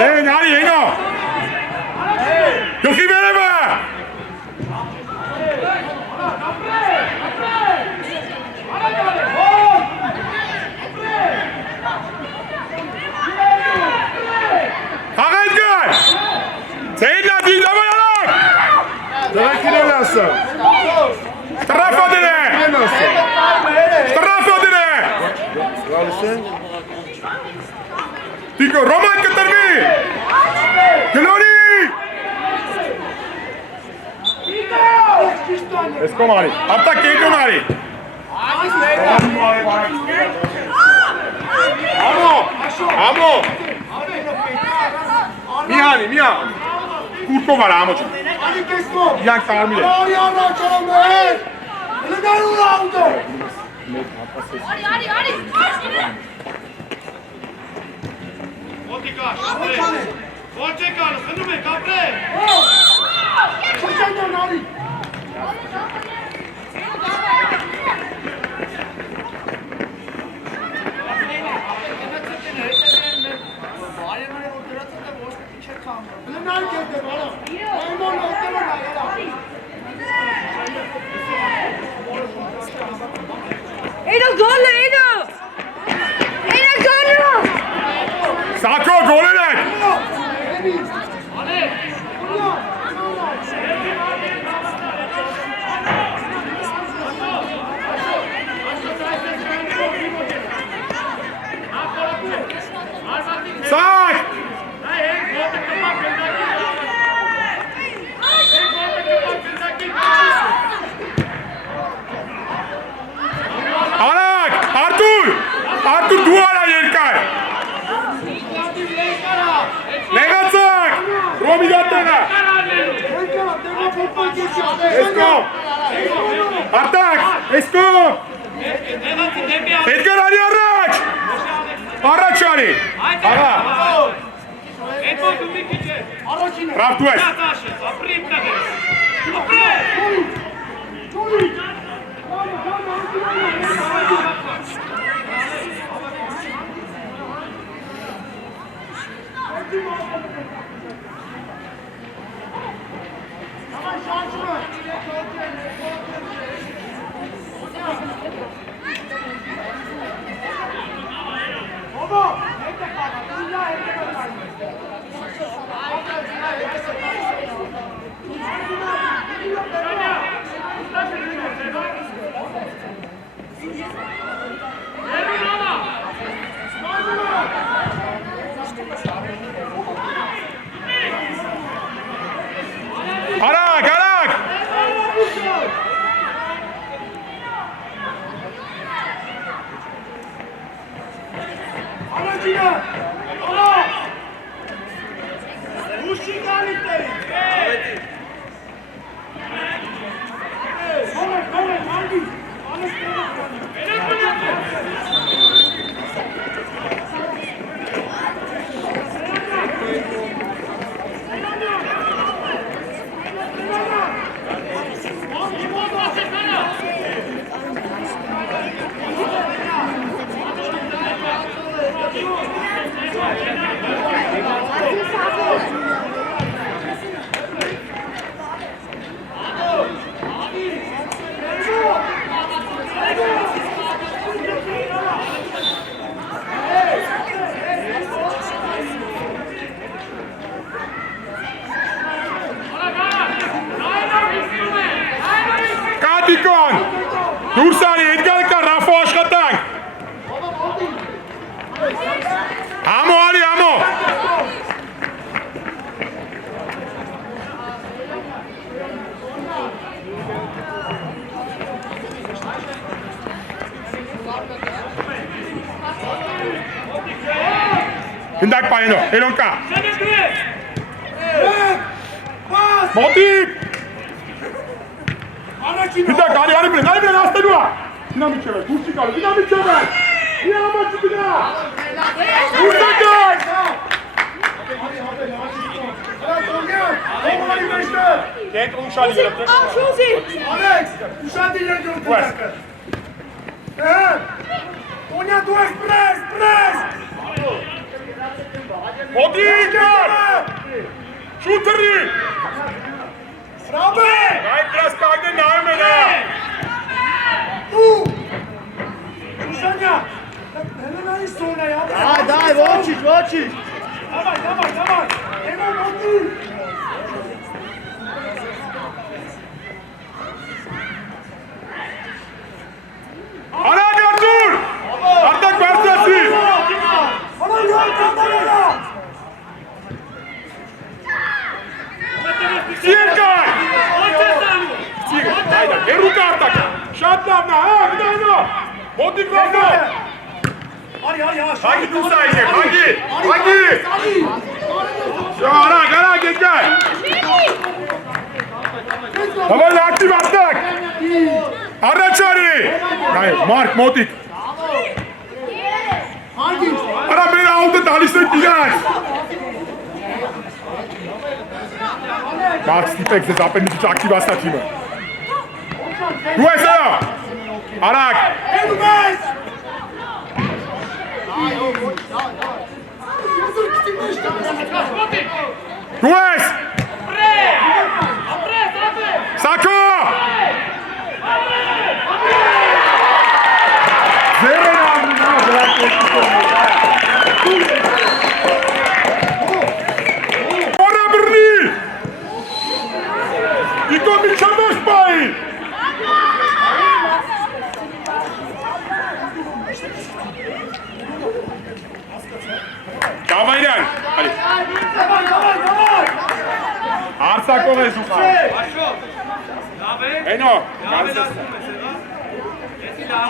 Լեն, արի, հենո! Գլխի վերևը! Հաղայդ գար! Ձեին լատի, դավայ արակ! Դրակին էլ ասա։ Տրաֆո դրե! Են ասա։ Տրաֆո դրե! Գալիս են։ Տիկո, Ռոման կտրվի! Գլորի! Ես կոմ արի, արտակ կեյտուն արի! Ամո, ամո! Մի հանի, մի հանի! Կուրկով արա, ամո չում! Անի կեսկով! Իրանք տարմիլ է! Արի առաջանում էր! Լգարու ռաունդը! Արի, Ոտիկար, ապրե։ Ոտիկար, խնում եք, ապրե։ Շրջանան արի! Բարեմարը որ դրած է ոչ մի չէ քա։ Esko! Artak! Esko! Edgar Ali առաջ! Առաջ Ali! Աղա! Ռավ դու ես! Arak, arak! Aracına! Ara! Uşi galitleri! Ahmet, hangi? Կատիկոն! Դուրսանի, Էդգար կա, Ռաֆո աշխատանք! Համո արի, համո! Հնդակ պայենո, էլոն կա! Մոտիկ! Հնդակ, արի բրեն, աստելու է! Գնա միջև է, դուրսի կարու, գնա միջև է! Գնա համաչի գնա! Դուրսակար! Կենտ ուշալի երապ Ալեքս, ուշադիր են գոն կնդակը։ Տոնյա դու ես պրես! Մոտիկար! Շութրի! Սրաբե! Այդ դրասկագնը նայում է նա! Ու! Շուշանյա! Հելենայի սոնա է, Daj, ոչինչ։ Դավայ, Էմո մոտիկ! Արագ Արտուր! Արտակ բարձրացի! Սիրկայ! Այդա, հերու կա Արտակը! Շատ լավն է, գնայնո! Մոտիկ լավն է! Հագի դուս այժեմ, հագի! Արագ, Էդգար! Հավայլ ակտիվ Արտակ! Առաջ արի! Մարկ, մոտիկ! Արա մեր աուտը տալիս է տիրած! Մարկ ստիպեք ձեզ ապենիչ ակտիվ ասնա թիմը։ Դու ես էո! Արագ! Դու ես! Սակո! Ձեր են աղնա, դրակ Որը բրնի! Իկո միջամեշ պայի! Կավայրյան! Արսակով ես ուխա! Էնո!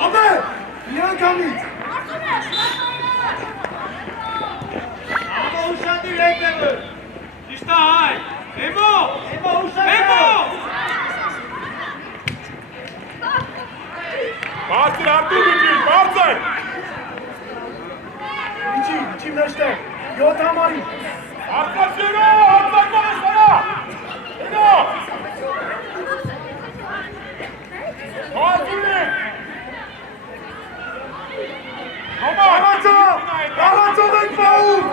Աբե! Իրանք ամից! Աբա ուշադիր եկնևը։ Ճիշտ է հայ։ Էմո! Աբա ուշադիր։ Էմո! Բարձր, Արտուր դուքիր, բարձր։ Իչի մեջտեղ, 7 համարի։ Արտացիրո, արտակման ես վրա։ Հենո։ Բարձրն է։ Առանցով ենք բաղում։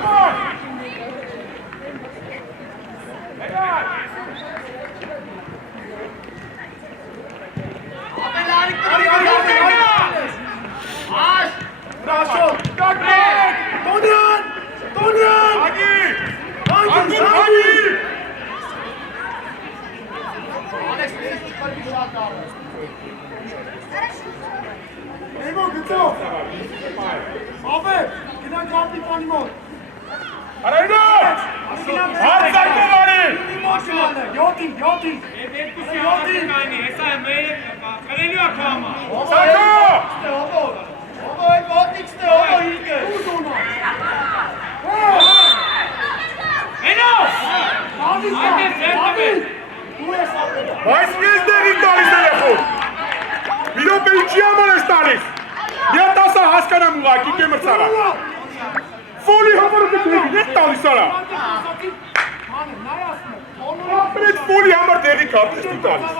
Բայց ես դեղին տալիս տելեխոն։ Իրոպ է ինչի համար ես տալիս։ Ետ ասա հասկանամ ուղակի կեմր ծարա։ Ֆոլի համար դեղին ես տալիս արա։ Ապրեց ֆոլի համար դեղի կարդ ես դու տալիս։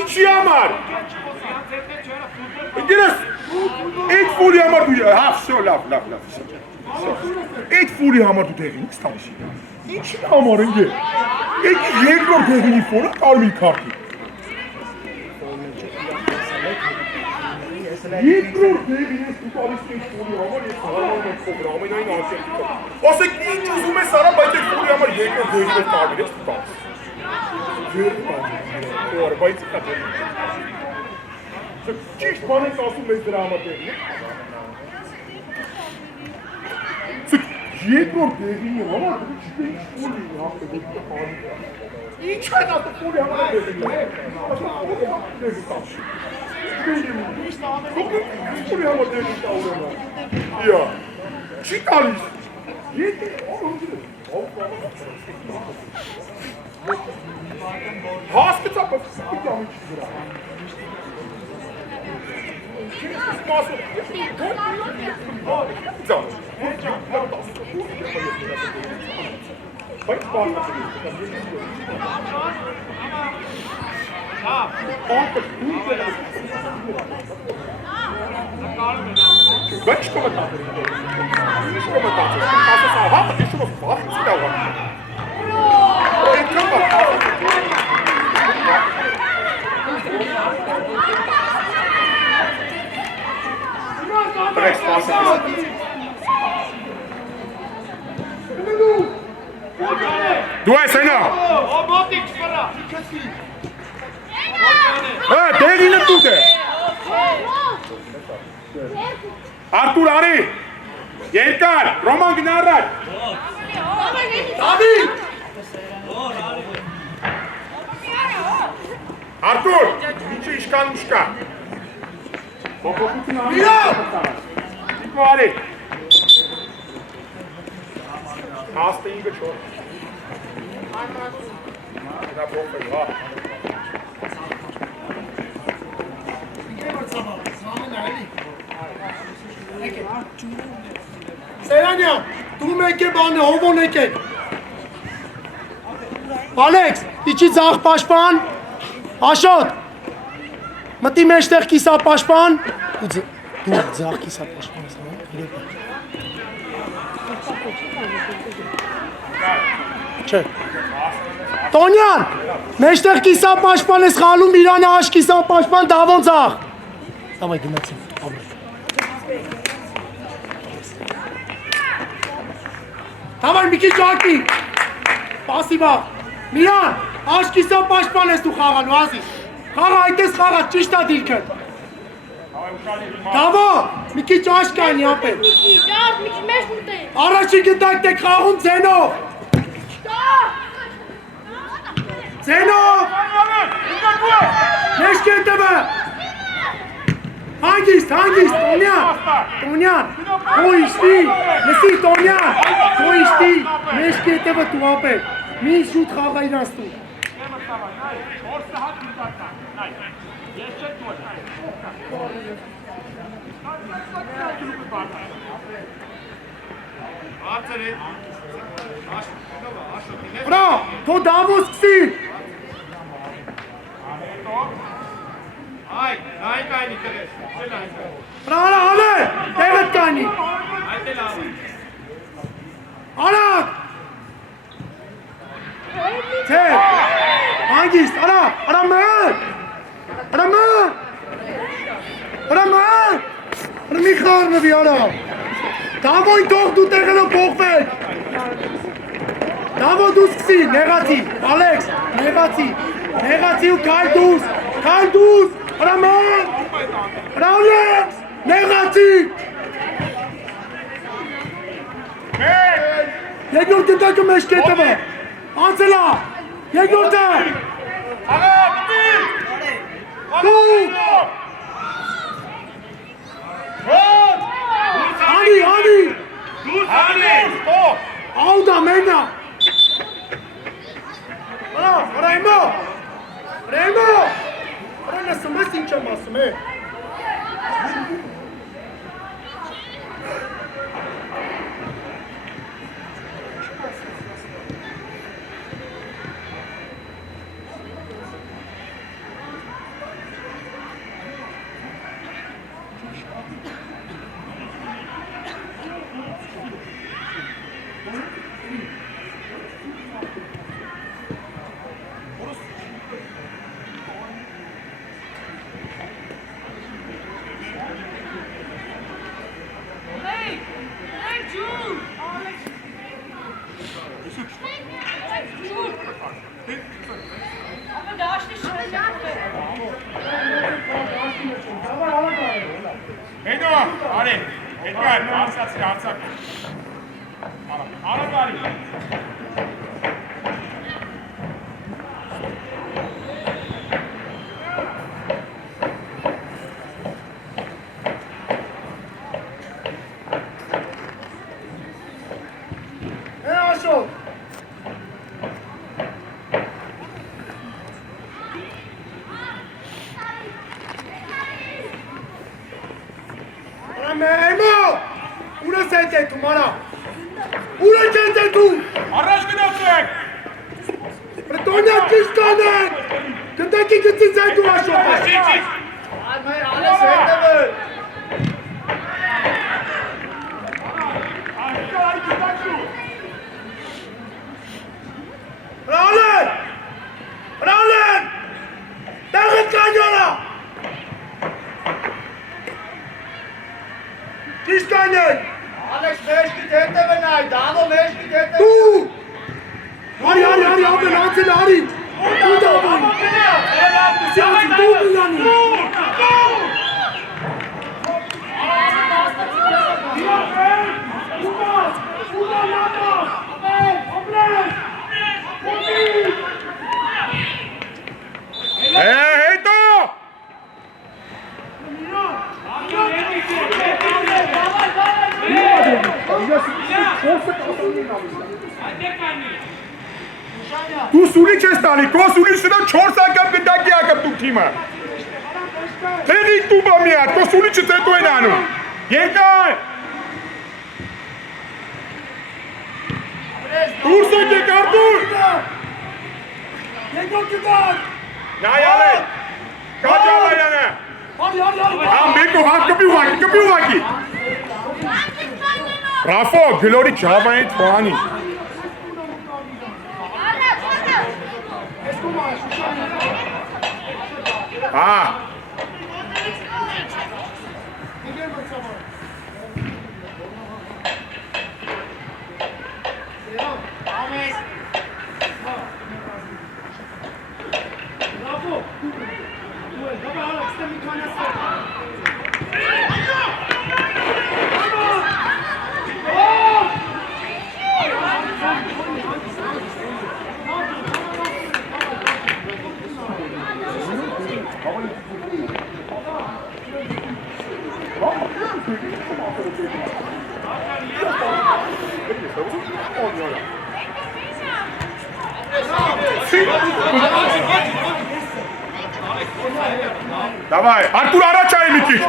Ինչի համար։ Ինգերես, այդ ֆոլի համար դու, հա, վսյո, լավ։ Այդ ֆոլի համար դու դեղին ես տալիս։ Ինչի համար ընգեր։ Եք երկրորդ դեղինի ֆոլը կարմիր քարտի։ Երկրորդ դեղին ես դու տալիս այդ ֆոլի համար ես հարանում եմ փոքր ամենայն անսերտիկով։ Ասեք ինչ ուզում ես արա, բայց այդ ֆոլի համար երկրորդ դեղին ես կարմիր ես դու տալիս։ Երկրորդ բայց կա դեղին։ Ճիշտ բան ես ասում ես դրա համար դեղին։ Երկրորդ դեղինի համար դու չգիտես ֆոլի հաղթել։ Ինչ են ասում ֆոլի համար դեղին։ Ֆոլի համար դեղին տալու։ Իա։ Չի տալիս։ Հասկացա բայց ինչ դրա։ Դու ես այնա։ Դեղինը դուք է։ Արտուր արի։ Երկար, Ռոման գնա առաջ։ Դավիթ։ Արտուր, ինչը իշկան ուշկա։ Փոփոխություն արի։ Դիքո արի։ 15-ը 4։ Դա փոփոխել, հա։ Սերանյան, դու մեկ է բանը, հովոն եկեք։ Ալեքս, իչի ձաղ պաշպան, Աշոտ, մտի մեջտեղ կիսա պաշպան, դու ձաղ կիսա պաշպան ես, չէ։ Տոնյան, մեջտեղ կիսա պաշպան ես խալում իրանը աշ կիսա պաշպան դավոն ձաղ։ Դավայ գնացին, ամեն։ Դավայ մի քիչ ակի, պասիվա, Միան, աշկիսա պաշպան ես դու խաղալու, ազի, խաղա այդես խաղա, ճիշտ է դիրքը։ Դավո, մի քիչ աշկ կայնի ապել։ Մի քիչ մեզ ուտել։ Առաջի գնդակ դեք խաղում ձենով։ Ձենով։ Նեշ կետևը։ Հանգիստ, Տոնյան, քո իշտի, լսի Տոնյան, քո իշտի, նեշ կետևը դու ապել, մի շուտ խաղա իրանց դու։ Բարձր է։ Վրա, թո դավոս սկսի։ Այ, նայն կայնի կրես, չել այն կայնի։ Վրա, հալե, տեղդ կանի։ Այդ է լավ։ Արակ։ Թե, հանգիստ, արա մեն։ Արա մի խարնվի, արա։ Դավոյն թող դու տեղելով կողվել։ Դավո դու սկսի, նեղացի, Ալեքս, նեղացի ու կայլ դուս, արա մեն, արա Ալեքս, նեղացի։ Երկնորդ գնդակը մեջ կետևը, անցելա, երկնորդը, դու, Անի, Ալդա, մենա, Ռայմո, նսում ես ինչ եմ ասում է։ Հետո, արի, հետո այդ, արսացի, արցակ։ Արա բարի։ Աշոտ։ Էմո, ուրս հետ է դու, արա։ Ուրս հետ է դու։ Առաջ գնացեք։ Տոնյա ճիշտ կանեն։ Գտակի գծից այդ ու աշոտը։ Ալես հետևը։ Ռալեն, տեղդ կանյորա։ Ճիշտ կանեն։ Ալես մեջքիդ հետևը նայ, դավո մեջքիդ հետևը։ Դու։ Արի, ապեն, անցել արի։ Դու դավոն։ Սիացի դու միանի։ Հետո։ Դու սուլիչ ես տալի, քո սուլիչը 4 անգամ գնդակի ակապտու թիմը։ Թերի դու բա մի հատ, քո սուլիչը հետո են անում։ Երկար։ Դուրս եկեք Արտուր։ Երկրորդ գտակ։ Նայ ալե։ Կաջալայանը։ Ամ բեկո կպի ուղակի։ Ռաֆո, գլորի ջավանի թվանի։ Հա։ Давай, Артур Арачай Микиш.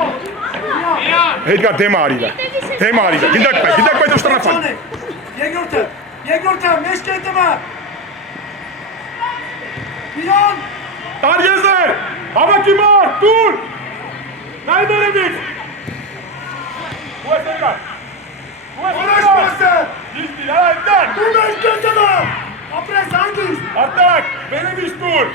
Edgar դեմ արիրա։ Դեմ արիրա։ Գիտակ բայց շտրաֆան։ Երկրորդը, մեջ կետևը։ Միան։ Տարգեզեր, հավաքի մար, տուր։ Նայ ներևից։ Ուես Edgar։ Որոշ մասը։ Դիստի, այդտեղ։ Դու մեջ կետևը։ Ապրես հանգիստ։ Արտակ, ներևից տուր։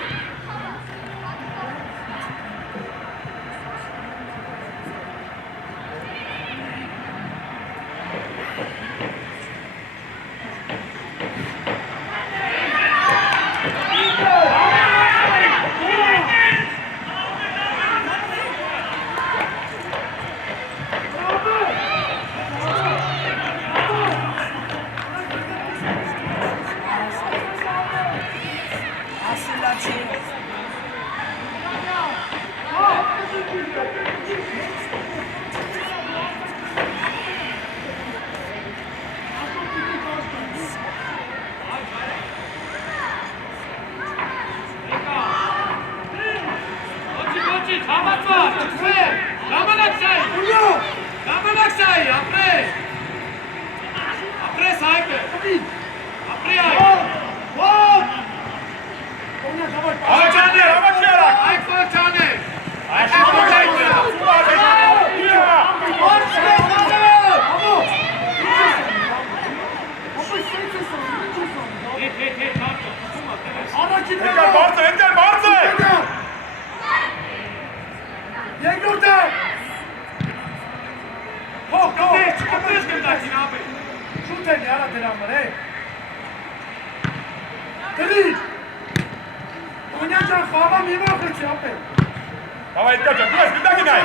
Давай, Edgar, գիտակ նայ։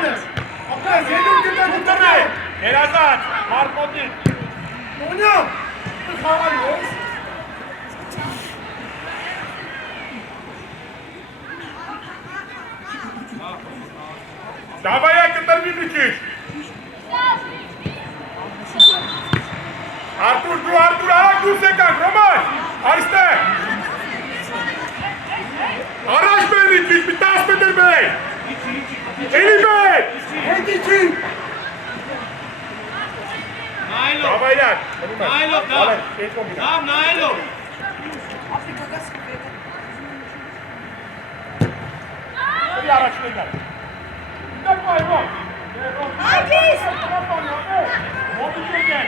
Ապրես, երկրորդը կտռնե։ Երազան, Մարկոդին։ Տոնյան, խաղալու ես։ Давай, կտրվի մի քիչ։ Արտուր, արագ դուրս եկան, Ռոման, այստեղ։ Առաջ բեր մի քիչ, մի 10 մետր բեր։ Էլի բեր։ Հետի չի։ Давай, Յակ։ Նայելով, դամ, նայելով։ Էլի առաջ եկան։ Դակ բայ, ո՞մ։ Հագիս։ Ո՞մ եկան։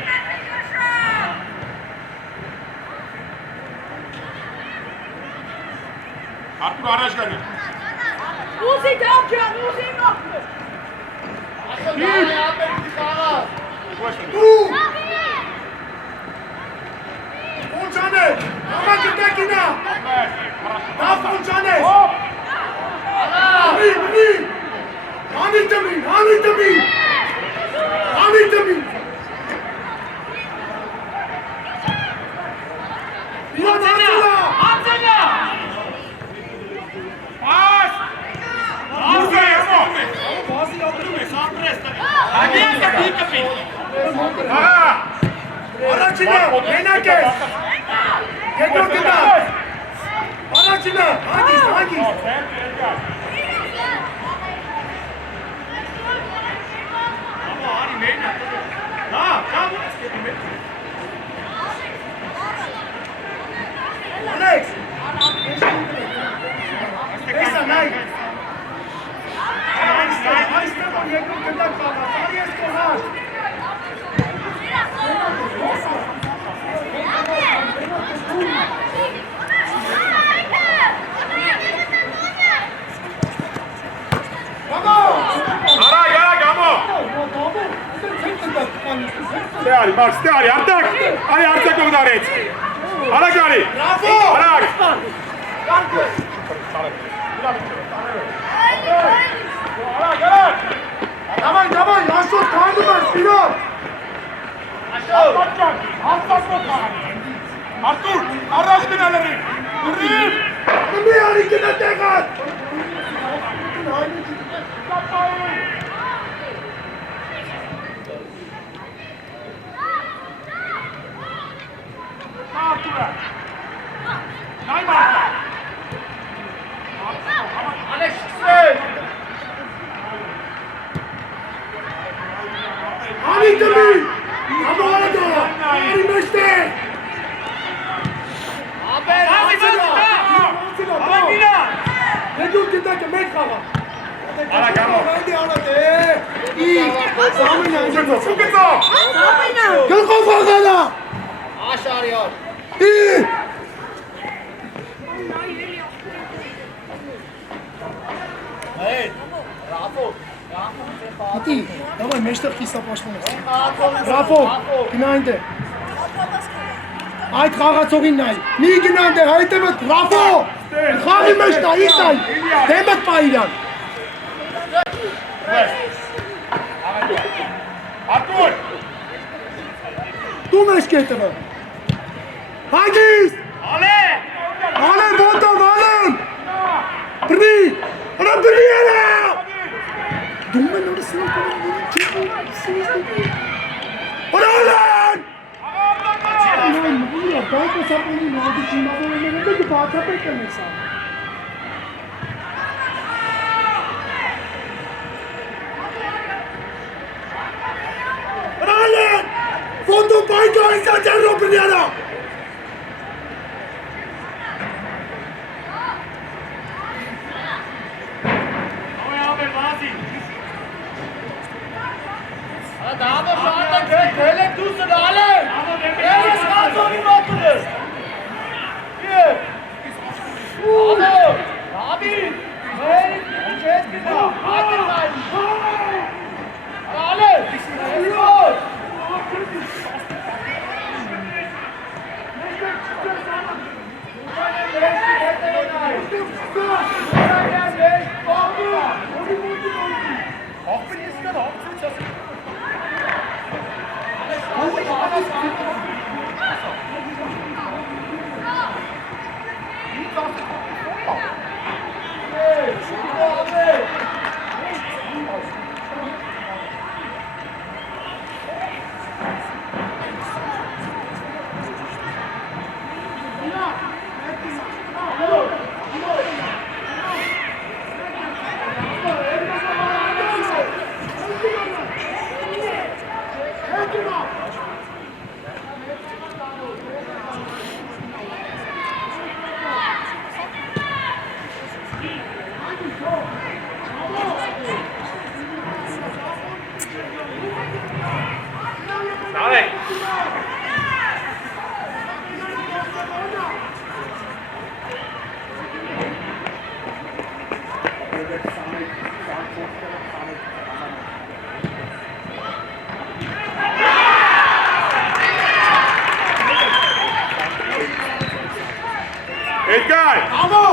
Արտուր առաջ գնի։ Ուզի դավջան, ուզի նոխը։ Դու։ Պոնչան է, համա գտակինա։ Դավ պոնչան է։ Մի։ Անիտմի։ Ացելա։ Պաս։ Առաջինը, մենակ ես։ Երկրորդը դա։ Առաջինը, հանգիստ։ Ալեքս։ Էսա նայ։ Այստեղ որ երկրորդը դա կաղաց, արի ես կողար։ Արագ, ամո։ Ստե արի, արտակ, արի արտակով դարեց։ Արագ արի։ Բրավո։ Արագ։ Давай, Աշոտ քայլում ես, իրար։ Արտուր, առաջ գնալրի։ Ուռիվ։ Մի արի գնա տեղատ։ Արտուր։ Նայ մարտա։ Ալեքս, Արա գամո։ Ուգեցո։ Ամենա։ Գլխով աղալա։ Աշարյալ։ Ատի, դավայ մեջտեղ կիսապաշտպան ես։ Ռաֆո, գնա այնտեղ։ Այդ խաղացողին նայ։ Մի գնա այնտեղ, այդտեղ Ռաֆո։ Խաղի մեջ տա, իր տա։ Դեմդ պա իրան։ Արտուր։ Դու մեջ կետևը։ Հագիստ։ Ale! Ալեն, ոտով, ալեն։ Բրի, հրա բրի էլա։ Դու մեն օրը սնապարան Ալեն։ Ալեն, մգույա, բայկը սապոնի նարդի շիմավորները դեպի բաթապետ են էսա։ Ալեն, ոտով բայկը այսա ջարրո բրիարա։ Դավը շատը գել եք դուսը դալը։ Ես կացովի մոտունը։ Ալո, Ռաբի, մեր չես գնա, հատր նայր։ Ալո, իսկոր։ Edgar! Ալո,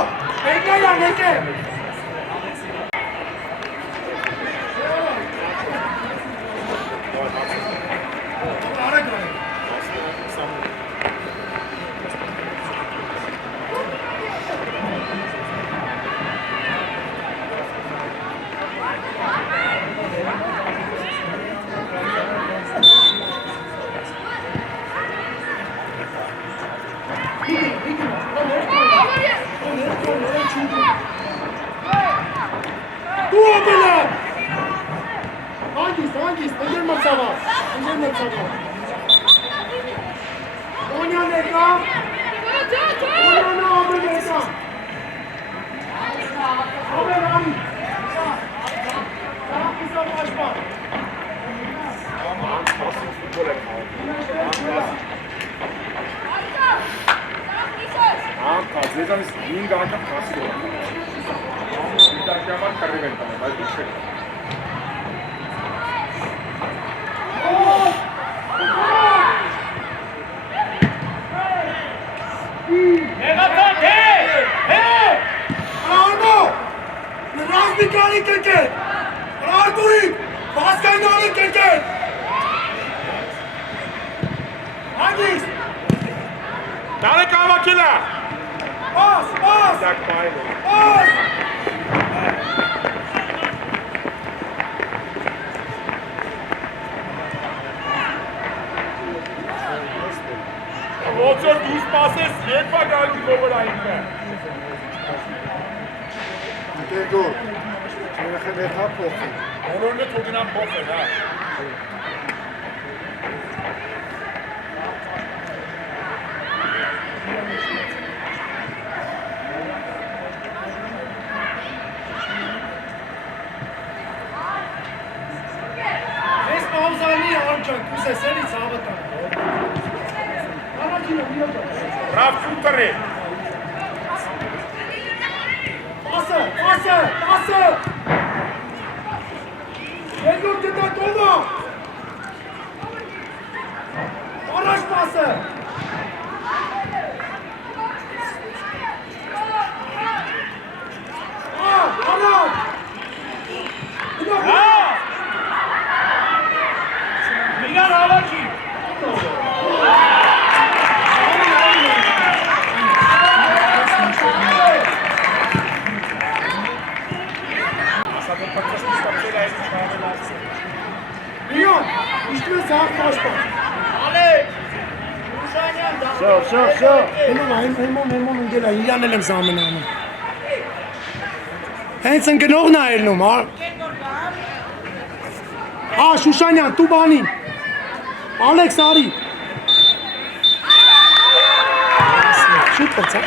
եկե յան, եկե։ Դու ապելա։ Հանգիստ, ընգեր մրցավա, Օնյան եկա, Օնյանը ամեն եկա, ամեն անի, սարապիսա մաշպա, Ձեզանից 5 անգամ քասի դորա։ Մի դաշի համար կռիվ են տանել, բայց դուք չեք։ Եղացակ, Արմո, ռազմիկանի կեկել, Արտուրի, բասկայնանի կեկել, հանգիստ, Դարեք ավակելա։ բաս, Դակ պայլ է։ բաս, Ոնց որ դու սպասես, երկվա գալու գովրա ինքը։ Գերգոր, երեխաներ հա փոխի։ Բոլորն է թողնան փոխել, հա։ սեսելի ցավը տա։ Առաջինը մի օր։ Բրավ շուտերի։ Պասը։ Երկրորդ գտա կողմը։ Առաջ պասը։ Առաջ։ Միլան հավաքի։ Միան, իշտու է զաղ պաշպան։ Ալեքս։ Ուշանյան դա։ Հեմոն ընգել է, իրան էլ եմ զամեն անում։ Հենց ընգնողն է ելնում, Շուշանյան, տու բանին։ Ալեքս արի։ Շուտ պրծա։